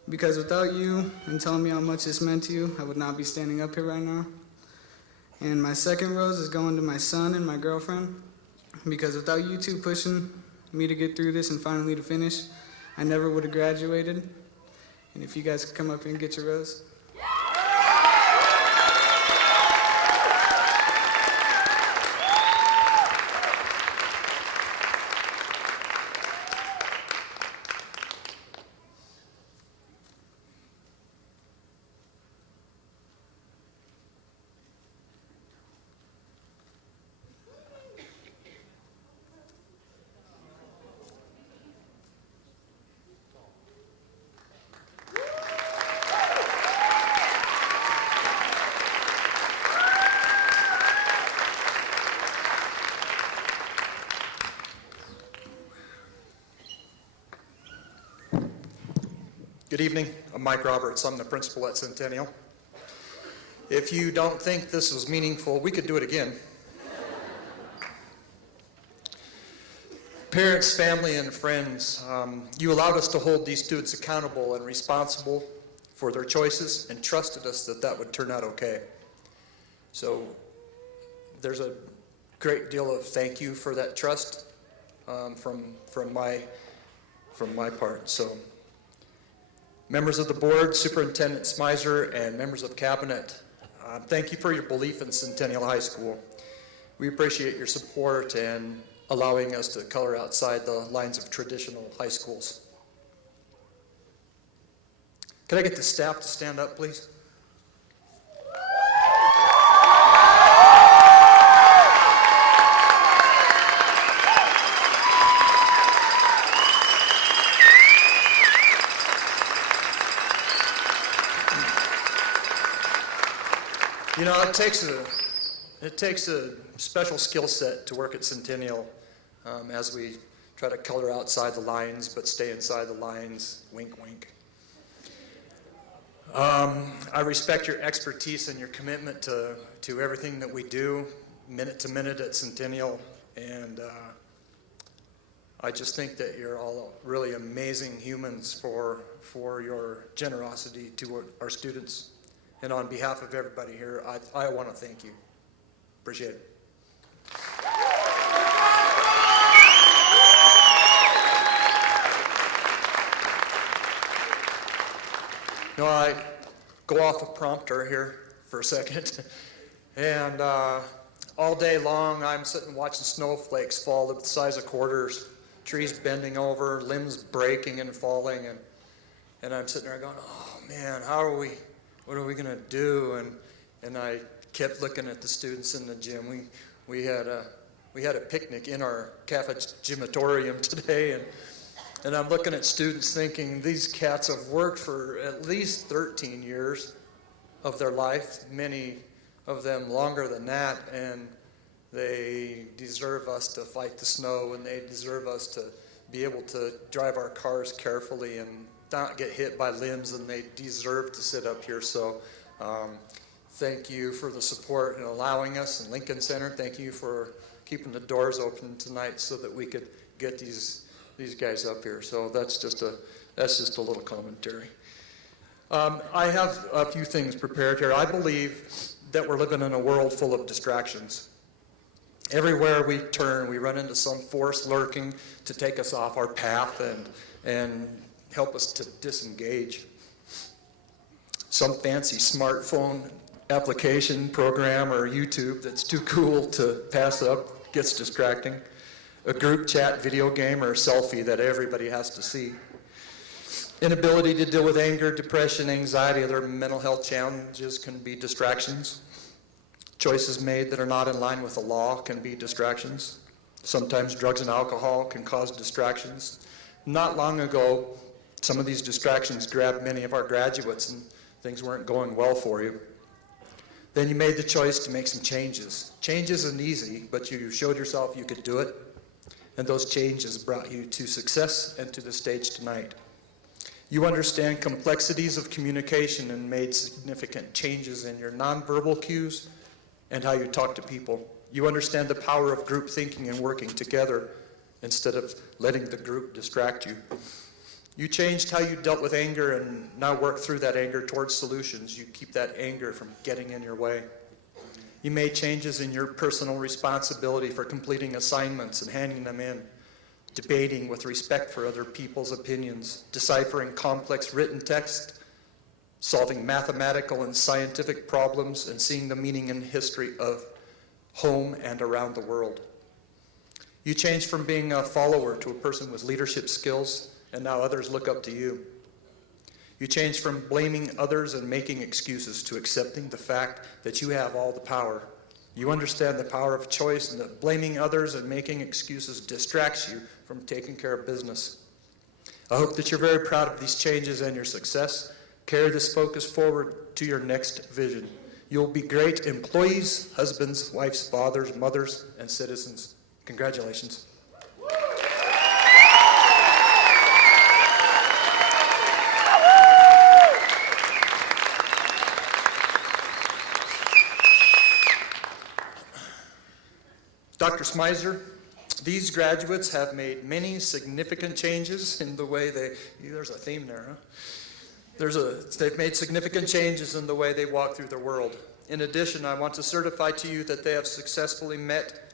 because without you and telling me how much this meant to you, I would not be standing up here right now. And my second rose is going to my son and my girlfriend, because without you two pushing me to get through this and finally to finish, I never would have graduated. And if you guys could come up here and get your rose. Good evening. I'm Mike Roberts. I'm the principal at Centennial. If you don't think this was meaningful, we could do it again. Parents, family, and friends, you allowed us to hold these students accountable and responsible for their choices and trusted us that that would turn out okay. So there's a great deal of thank you for that trust from my part. So, members of the board, Superintendent Smizer, and members of cabinet, thank you for your belief in Centennial High School. We appreciate your support and allowing us to color outside the lines of traditional high schools. Could I get the staff to stand up, please? You know, it takes a special skill set to work at Centennial as we try to color outside the lines but stay inside the lines. Wink, wink. I respect your expertise and your commitment to everything that we do, minute to minute at Centennial, and I just think that you're all really amazing humans for your generosity to our students. And on behalf of everybody here, I want to thank you. Appreciate it. No, go off a prompter here for a second. And all day long, I'm sitting watching snowflakes fall the size of quarters, trees bending over, limbs breaking and falling, and I'm sitting there going, oh man, what are we gonna do? And I kept looking at the students in the gym. We had a picnic in our cafe gymatorium today, and I'm looking at students thinking these cats have worked for at least 13 years of their life, many of them longer than that, and they deserve us to fight the snow, and they deserve us to be able to drive our cars carefully and not get hit by limbs, and they deserve to sit up here. So thank you for the support and allowing us, and Lincoln Center, thank you for keeping the doors open tonight so that we could get these guys up here. So that's just a little commentary. I have a few things prepared here. I believe that we're living in a world full of distractions. Everywhere we turn, we run into some force lurking to take us off our path and help us to disengage. Some fancy smartphone application, program, or YouTube that's too cool to pass up gets distracting. A group chat, video game, or selfie that everybody has to see. Inability to deal with anger, depression, anxiety, other mental health challenges can be distractions. Choices made that are not in line with the law can be distractions. Sometimes drugs and alcohol can cause distractions. Not long ago, some of these distractions grabbed many of our graduates and things weren't going well for you. Then you made the choice to make some changes. Change isn't easy, but you showed yourself you could do it, and those changes brought you to success and to the stage tonight. You understand complexities of communication and made significant changes in your nonverbal cues and how you talk to people. You understand the power of group thinking and working together instead of letting the group distract you. You changed how you dealt with anger and now work through that anger towards solutions. You keep that anger from getting in your way. You made changes in your personal responsibility for completing assignments and handing them in, debating with respect for other people's opinions, deciphering complex written text, solving mathematical and scientific problems, and seeing the meaning and history of home and around the world. You changed from being a follower to a person with leadership skills, and now others look up to you. You changed from blaming others and making excuses to accepting the fact that you have all the power. You understand the power of choice, and that blaming others and making excuses distracts you from taking care of business. I hope that you're very proud of these changes and your success. Carry this focus forward to your next vision. You'll be great employees, husbands, wives, fathers, mothers, and citizens. Congratulations. Dr. Smizer, these graduates have made many significant changes in the way there's a theme there, huh? They've made significant changes in the way they walk through the world. In addition, I want to certify to you that they have successfully met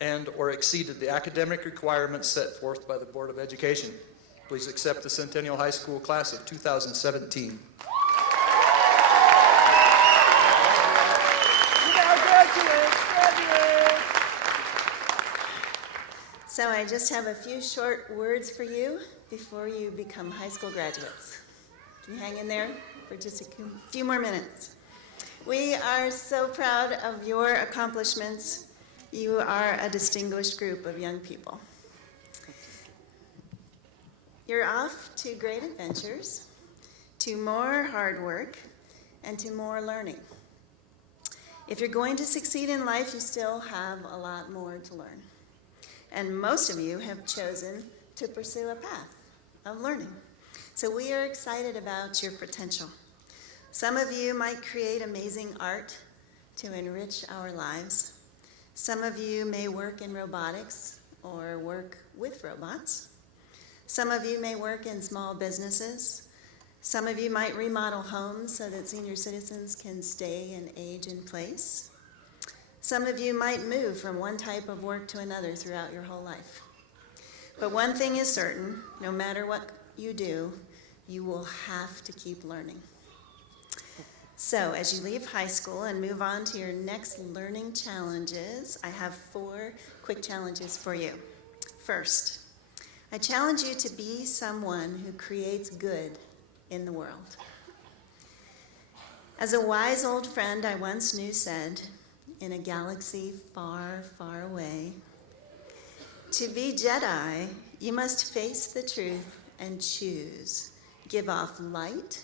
and or exceeded the academic requirements set forth by the Board of Education. Please accept the Centennial High School class of 2017. So I just have a few short words for you before you become high school graduates. Can you hang in there for just a few more minutes? We are so proud of your accomplishments. You are a distinguished group of young people. You're off to great adventures, to more hard work, and to more learning. If you're going to succeed in life, you still have a lot more to learn. And most of you have chosen to pursue a path of learning. So we are excited about your potential. Some of you might create amazing art to enrich our lives. Some of you may work in robotics or work with robots. Some of you may work in small businesses. Some of you might remodel homes so that senior citizens can stay and age in place. Some of you might move from one type of work to another throughout your whole life. But one thing is certain, no matter what you do, you will have to keep learning. So, as you leave high school and move on to your next learning challenges, I have 4 quick challenges for you. First, I challenge you to be someone who creates good in the world. As a wise old friend I once knew said, in a galaxy far, far away, to be Jedi, you must face the truth and choose. Give off light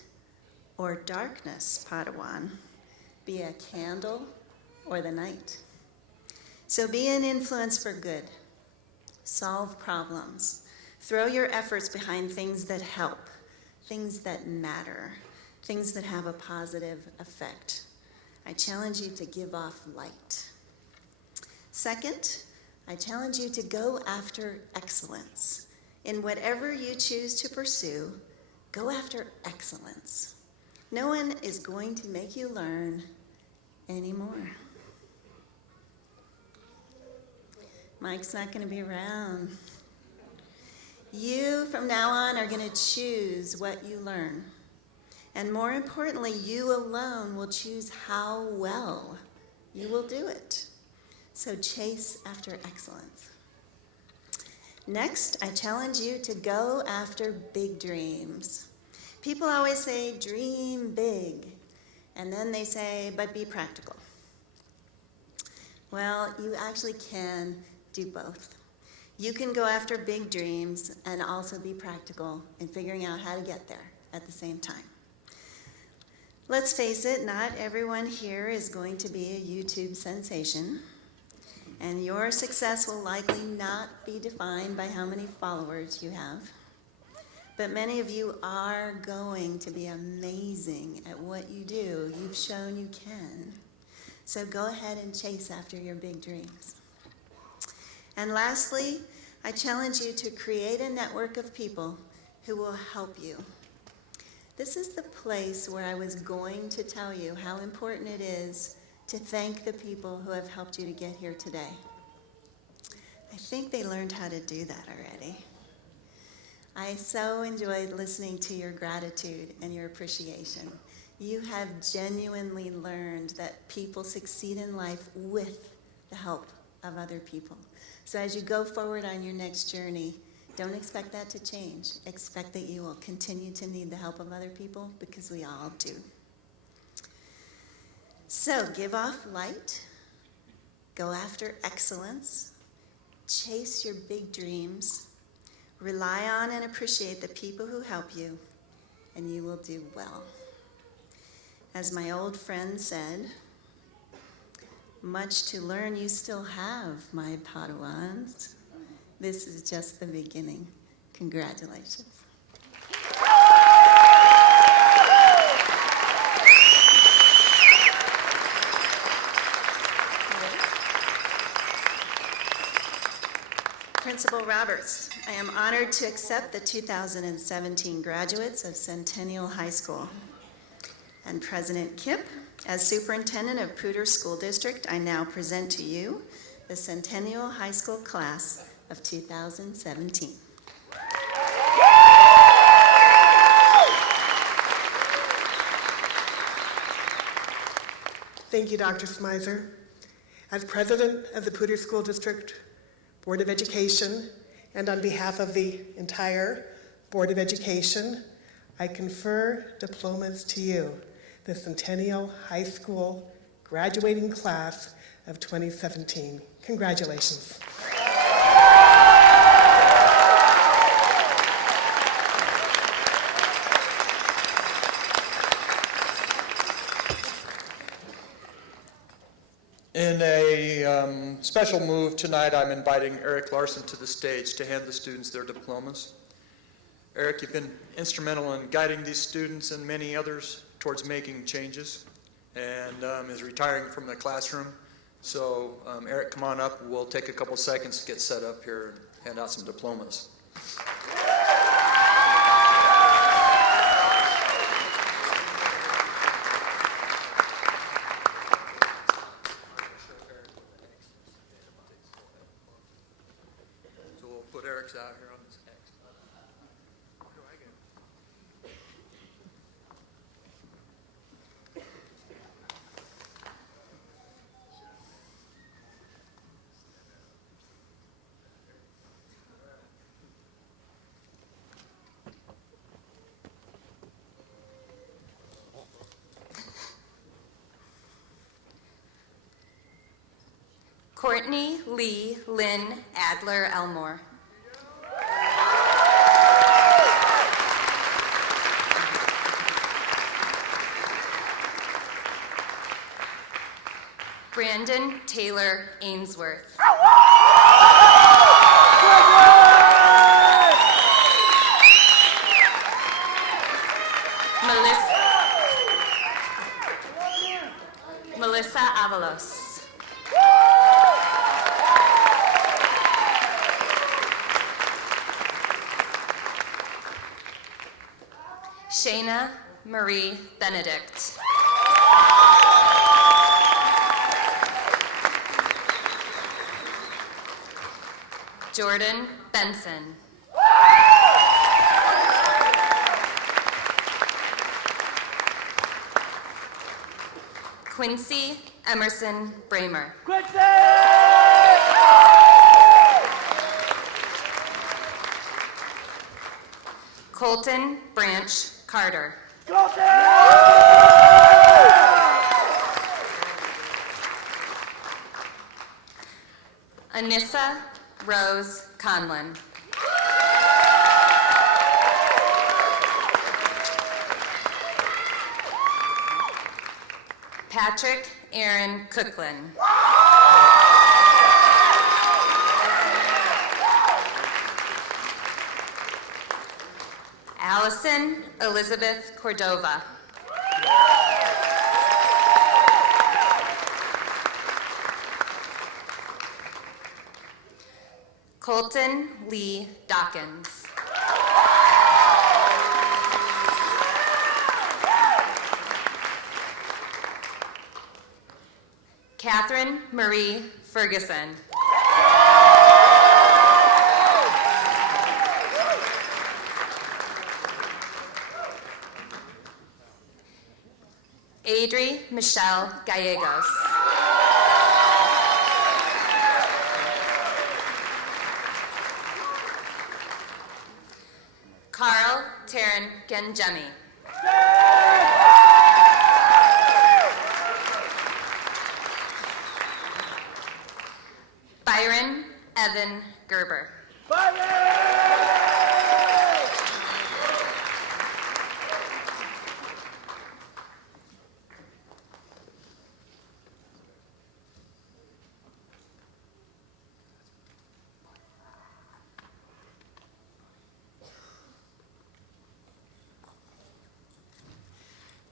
or darkness, Padawan. Be a candle or the night. So be an influence for good. Solve problems. Throw your efforts behind things that help, things that matter, things that have a positive effect. I challenge you to give off light. Second, I challenge you to go after excellence. In whatever you choose to pursue, go after excellence. No one is going to make you learn anymore. Mike's not going to be around. You, from now on, are going to choose what you learn. And more importantly, you alone will choose how well you will do it. So chase after excellence. Next, I challenge you to go after big dreams. People always say, dream big. And then they say, but be practical. Well, you actually can do both. You can go after big dreams and also be practical in figuring out how to get there at the same time. Let's face it, not everyone here is going to be a YouTube sensation, and your success will likely not be defined by how many followers you have. But many of you are going to be amazing at what you do. You've shown you can. So go ahead and chase after your big dreams. And lastly, I challenge you to create a network of people who will help you. This is the place where I was going to tell you how important it is to thank the people who have helped you to get here today. I think they learned how to do that already. I so enjoyed listening to your gratitude and your appreciation. You have genuinely learned that people succeed in life with the help of other people. So as you go forward on your next journey, don't expect that to change. Expect that you will continue to need the help of other people, because we all do. So give off light, go after excellence, chase your big dreams, rely on and appreciate the people who help you, and you will do well. As my old friend said, much to learn you still have, my Padawans. This is just the beginning. Congratulations. Principal Roberts, I am honored to accept the 2017 graduates of Centennial High School. And President Kipp, as Superintendent of Poudre School District, I now present to you the Centennial High School class of 2017. Thank you, Dr. Smizer. As President of the Poudre School District Board of Education, and on behalf of the entire Board of Education, I confer diplomas to you, the Centennial High School graduating class of 2017. Congratulations. In a special move tonight, I'm inviting Eric Larson to the stage to hand the students their diplomas. Eric, you've been instrumental in guiding these students and many others towards making changes, and is retiring from the classroom. So Eric, come on up. We'll take a couple seconds to get set up here and hand out some diplomas. So we'll put Eric's out here on this next. Where do I go? Courtney Lee Lynn Adler Elmore. Brandon Taylor Ainsworth. Melissa Avalos. Shayna Marie Benedict. Jordan Benson. Quincy Emerson Bramer. Colton Branch Carter. Anissa Rose Conlon. Patrick Aaron Cooklin. Allison Elizabeth Cordova. Colton Lee Dawkins. Catherine Marie Ferguson. Adri Michelle Gallegos. Carl Taryn Genjemi. Byron Evan Gerber.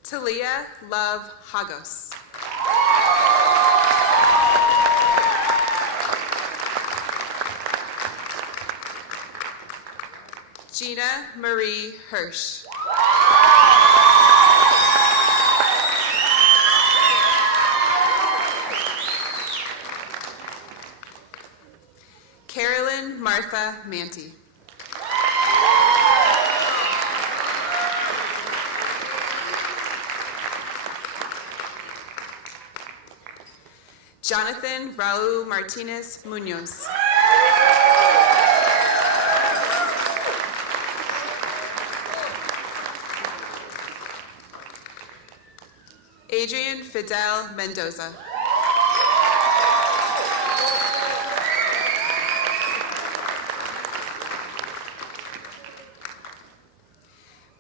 Talia Love Hagos. Gina Marie Hirsch. Carolyn Martha Manty. Jonathan Raul Martinez Munoz. Adrian Fidel Mendoza.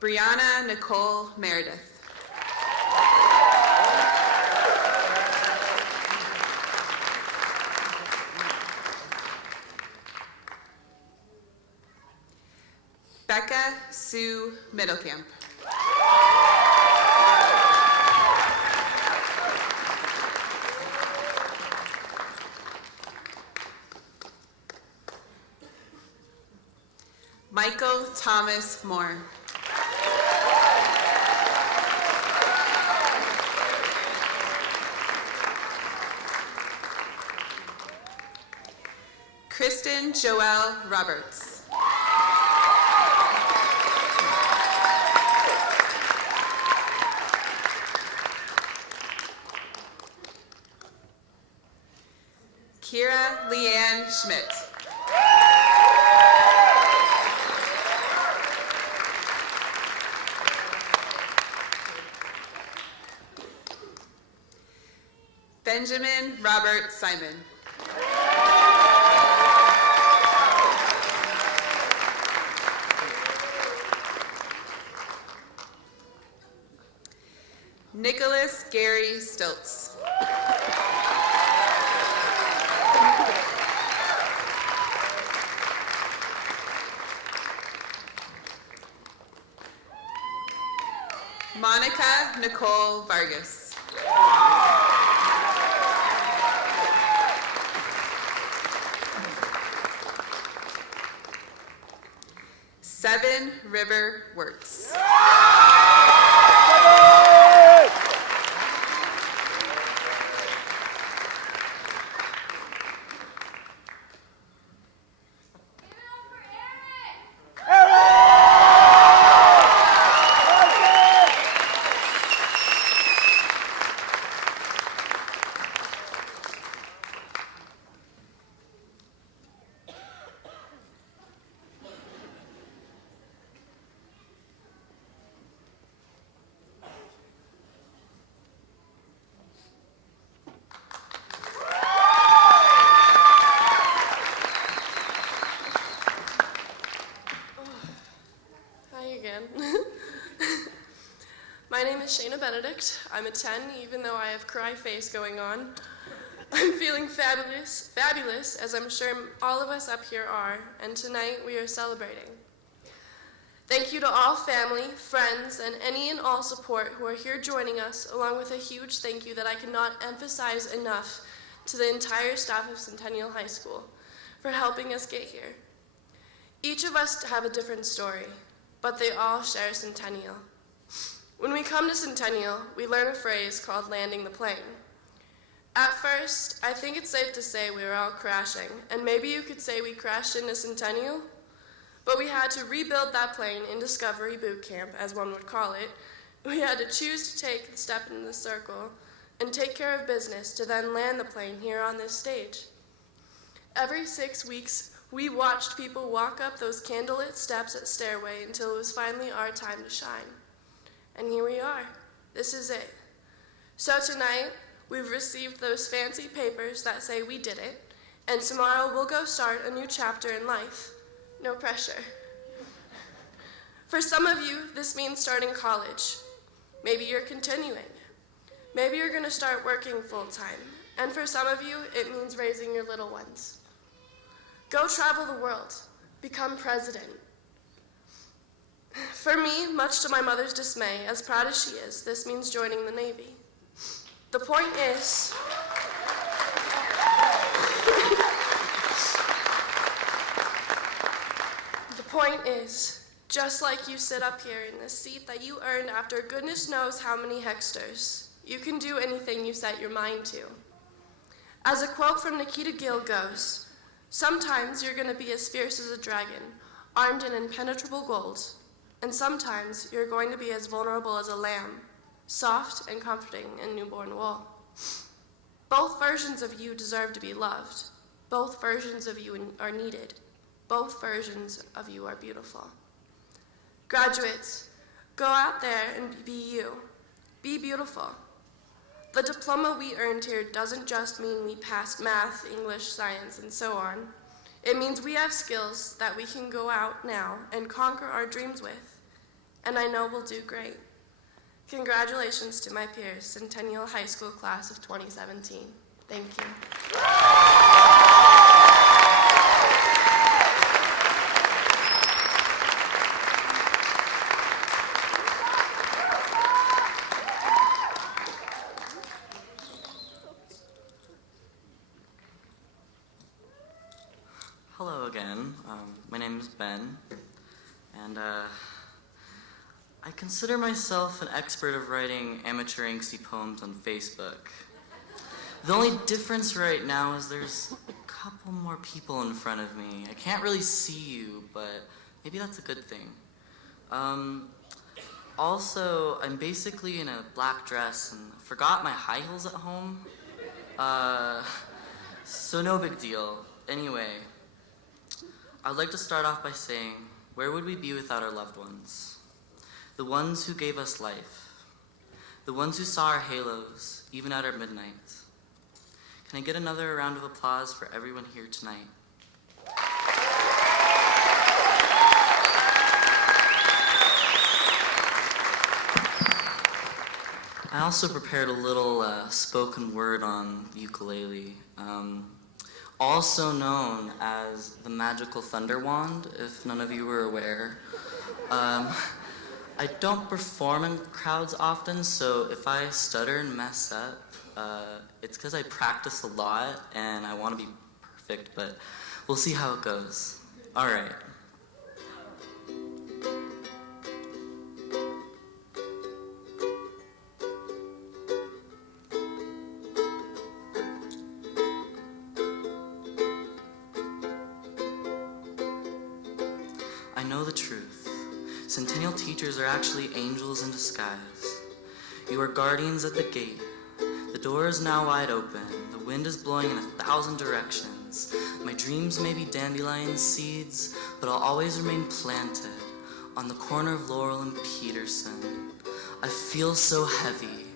Brianna Nicole Meredith. Becca Sue Middlecamp. Michael Thomas Moore. Kristen Joelle Roberts. Kira Leanne Schmidt. Benjamin Robert Simon. Monica Nicole Vargas. Seven River Works. Hi again. My name is Shayna Benedict. I'm a 10, even though I have cry face going on. I'm feeling fabulous, as I'm sure all of us up here are, and tonight we are celebrating. Thank you to all family, friends, and any and all support who are here joining us, along with a huge thank you that I cannot emphasize enough to the entire staff of Centennial High School for helping us get here. Each of us have a different story, but they all share Centennial. When we come to Centennial, we learn a phrase called landing the plane. At first, I think it's safe to say we were all crashing, and maybe you could say we crashed into Centennial, but we had to rebuild that plane in Discovery Boot Camp, as one would call it. We had to choose to take the step into the circle and take care of business to then land the plane here on this stage. Every 6 weeks, we watched people walk up those candlelit steps at Stairway until it was finally our time to shine. And here we are. This is it. So tonight, we've received those fancy papers that say we did it, and tomorrow we'll go start a new chapter in life. No pressure. For some of you, this means starting college. Maybe you're continuing. Maybe you're going to start working full-time. And for some of you, it means raising your little ones. Go travel the world. Become president. For me, much to my mother's dismay, as proud as she is, this means joining the Navy. The point is, just like you sit up here in this seat that you earned after goodness knows how many hexters, you can do anything you set your mind to. As a quote from Nikita Gill goes, sometimes you're going to be as fierce as a dragon, armed in impenetrable gold, and sometimes you're going to be as vulnerable as a lamb, soft and comforting in newborn wool. Both versions of you deserve to be loved. Both versions of you are needed. Both versions of you are beautiful. Graduates, go out there and be you. Be beautiful. The diploma we earned here doesn't just mean we passed math, English, science, and so on. It means we have skills that we can go out now and conquer our dreams with. And I know we'll do great. Congratulations to my peers, Centennial High School class of 2017. Thank you. Hello again. My name is Ben, and I consider myself an expert of writing amateur angsty poems on Facebook. The only difference right now is there's a couple more people in front of me. I can't really see you, but maybe that's a good thing. Also, I'm basically in a black dress and forgot my high heels at home. So no big deal. Anyway, I'd like to start off by saying, where would we be without our loved ones? The ones who gave us life. The ones who saw our halos, even at our midnight. Can I get another round of applause for everyone here tonight? I also prepared a little spoken word on ukulele, also known as the magical thunder wand, if none of you were aware. I don't perform in crowds often, so if I stutter and mess up, it's because I practice a lot and I want to be perfect, but we'll see how it goes. All right. I know the truth. Centennial teachers are actually angels in disguise. You are guardians at the gate. The door is now wide open. The wind is blowing in 1,000 directions. My dreams may be dandelion seeds, but I'll always remain planted on the corner of Laurel and Peterson. I feel so heavy.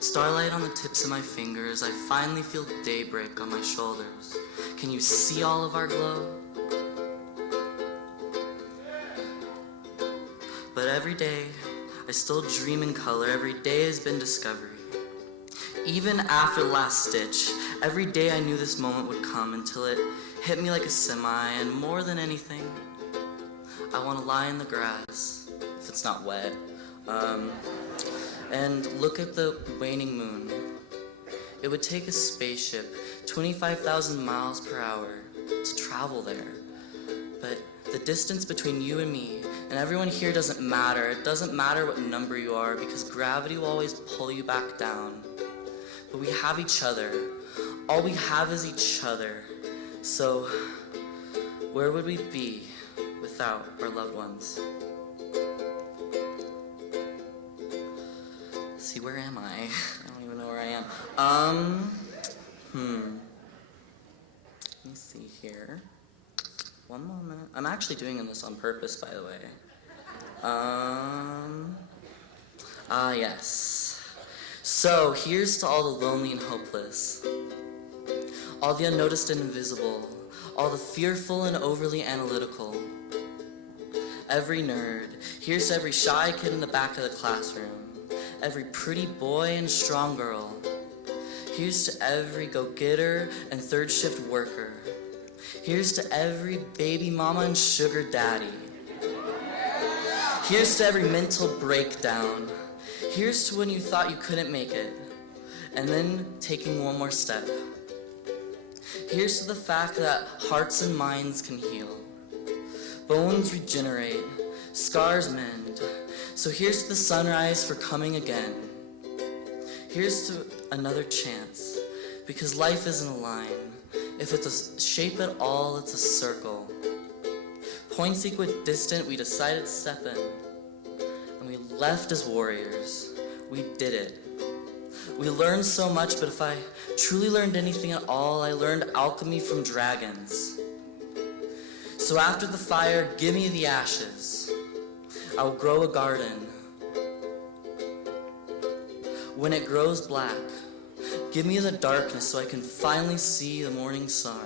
Starlight on the tips of my fingers. I finally feel daybreak on my shoulders. Can you see all of our glow? But every day, I still dream in color. Every day has been discovery. Even after the last stitch, every day I knew this moment would come until it hit me like a semi, and more than anything, I want to lie in the grass, if it's not wet, and look at the waning moon. It would take a spaceship 25,000 miles per hour to travel there, but the distance between you and me and everyone here doesn't matter. It doesn't matter what number you are because gravity will always pull you back down. But we have each other. All we have is each other. So where would we be without our loved ones? Let's see, where am I? I don't even know where I am. Let me see here. One moment. I'm actually doing this on purpose, by the way. Yes. So, here's to all the lonely and hopeless, all the unnoticed and invisible, all the fearful and overly analytical, every nerd. Here's to every shy kid in the back of the classroom, every pretty boy and strong girl. Here's to every go-getter and third shift worker. Here's to every baby mama and sugar daddy. Here's to every mental breakdown. Here's to when you thought you couldn't make it, and then taking one more step. Here's to the fact that hearts and minds can heal. Bones regenerate, scars mend. So here's to the sunrise for coming again. Here's to another chance, because life isn't a line. If it's a shape at all, it's a circle. Points equidistant, we decided to step in. And we left as warriors. We did it. We learned so much, but if I truly learned anything at all, I learned alchemy from dragons. So after the fire, give me the ashes. I will grow a garden. When it grows black, give me the darkness so I can finally see the morning star.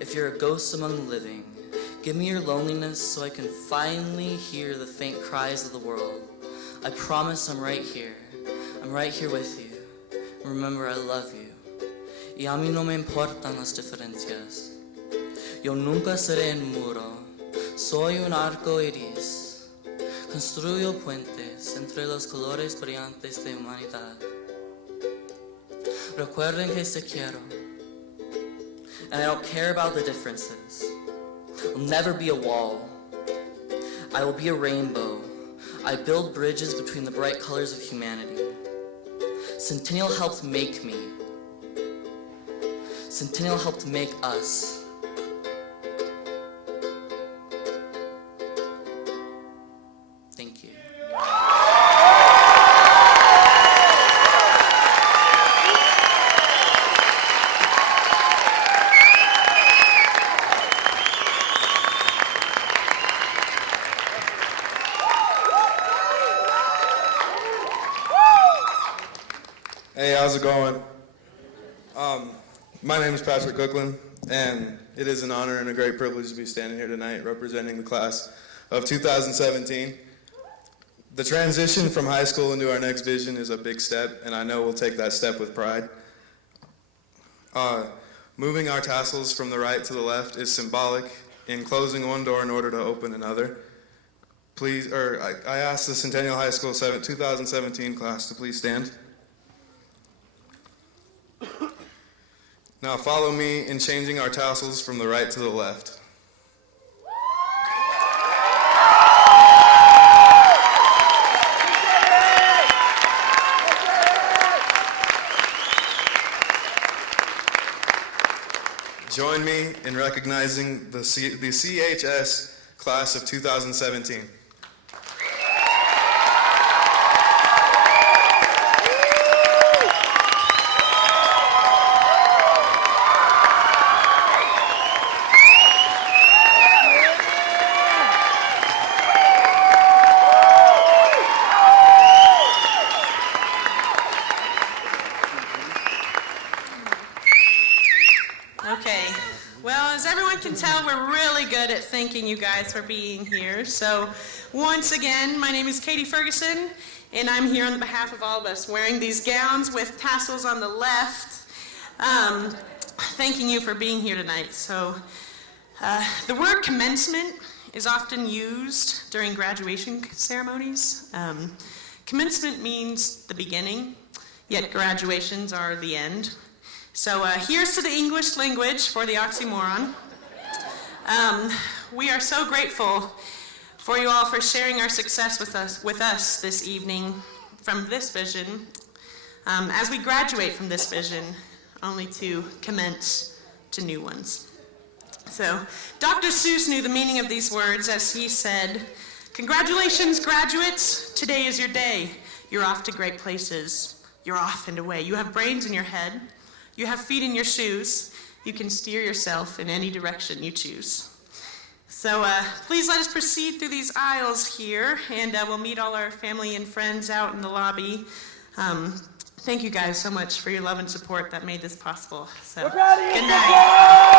If you're a ghost among the living, give me your loneliness so I can finally hear the faint cries of the world. I promise I'm right here. I'm right here with you. Remember, I love you. Y a mí no me importan las diferencias. Yo nunca seré un muro. Soy un arco iris. Construyo puentes entre los colores brillantes de humanidad. Recuerden que se quiero. And I don't care about the differences. I'll never be a wall. I will be a rainbow. I build bridges between the bright colors of humanity. Centennial helped make me. Centennial helped make us. Thank you. Hey, how's it going? My name is Patrick Cookland, and it is an honor and a great privilege to be standing here tonight representing the class of 2017. The transition from high school into our next vision is a big step, and I know we'll take that step with pride. Moving our tassels from the right to the left is symbolic in closing one door in order to open another. please, or I ask the Centennial High School 2017 class to please stand. Now follow me in changing our tassels from the right to the left. Join me in recognizing the CHS class of 2017. Okay, well, as everyone can tell, we're really good at thanking you guys for being here. So once again, my name is Katie Ferguson, and I'm here on behalf of all of us wearing these gowns with tassels on the left, thanking you for being here tonight. So the word commencement is often used during graduation ceremonies. Commencement means the beginning, yet graduations are the end. So here's to the English language for the oxymoron. We are so grateful for you all for sharing our success with us this evening from this vision, as we graduate from this vision, only to commence to new ones. So Dr. Seuss knew the meaning of these words as he said, "Congratulations, graduates, today is your day. You're off to great places. You're off and away. You have brains in your head. You have feet in your shoes. You can steer yourself in any direction you choose." So please let us proceed through these aisles here, and we'll meet all our family and friends out in the lobby. Thank you guys so much for your love and support that made this possible. So, good night.